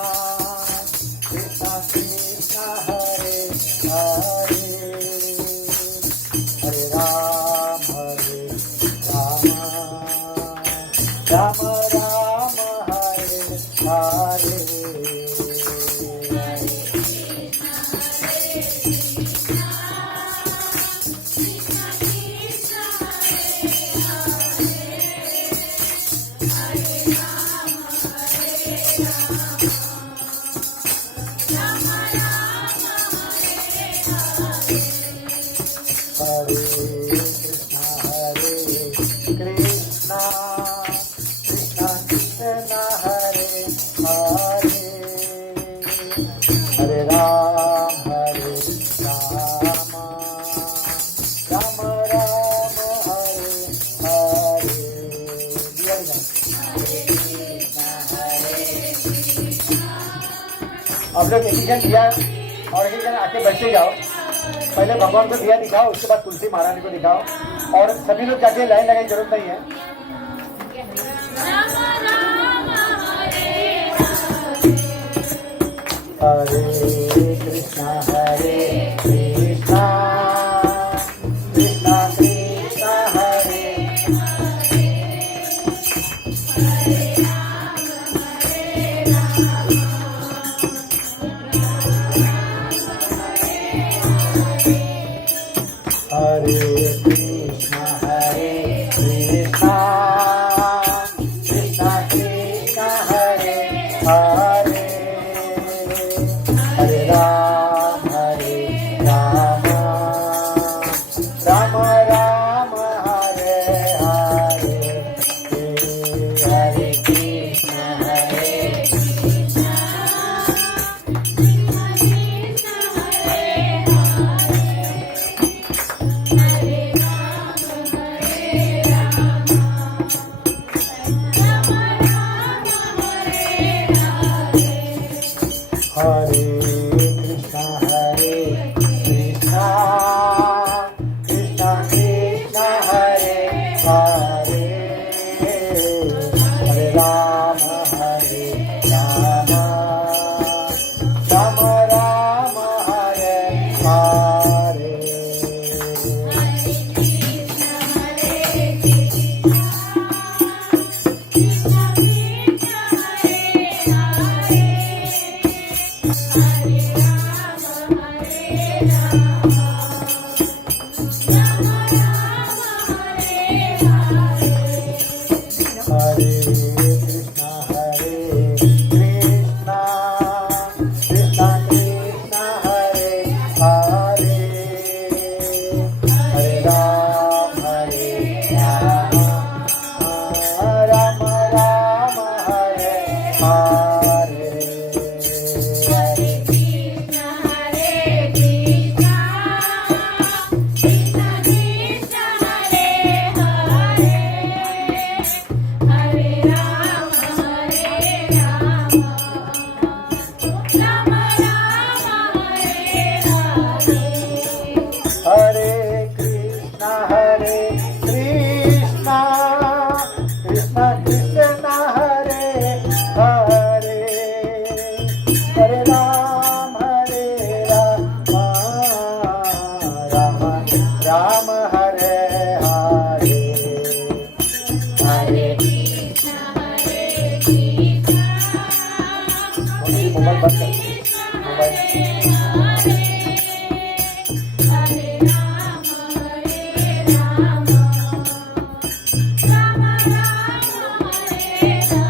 कृष्णा कृष्णा हरे हरे, हरे राम राम राम हरे हरे। हरे कृष्णा कृष्णा कृष्णा हरे हरे, हरे राम राम राम हरे हरे। अब लोग एक ही जन दिया और एक ही जन आके बैठते जाओ। पहले भगवान को दिया दिखाओ, उसके बाद तुलसी महारानी को दिखाओ, और सभी लोग जाके लाइन लगाने की जरूरत नहीं है। हरे कृष्णा कृष्णा कृष्णा हरे हरे कृष्णा कृष्णा कृष्णा हरे हरे, हरे राम मोबाइल बंद कर मोबाइल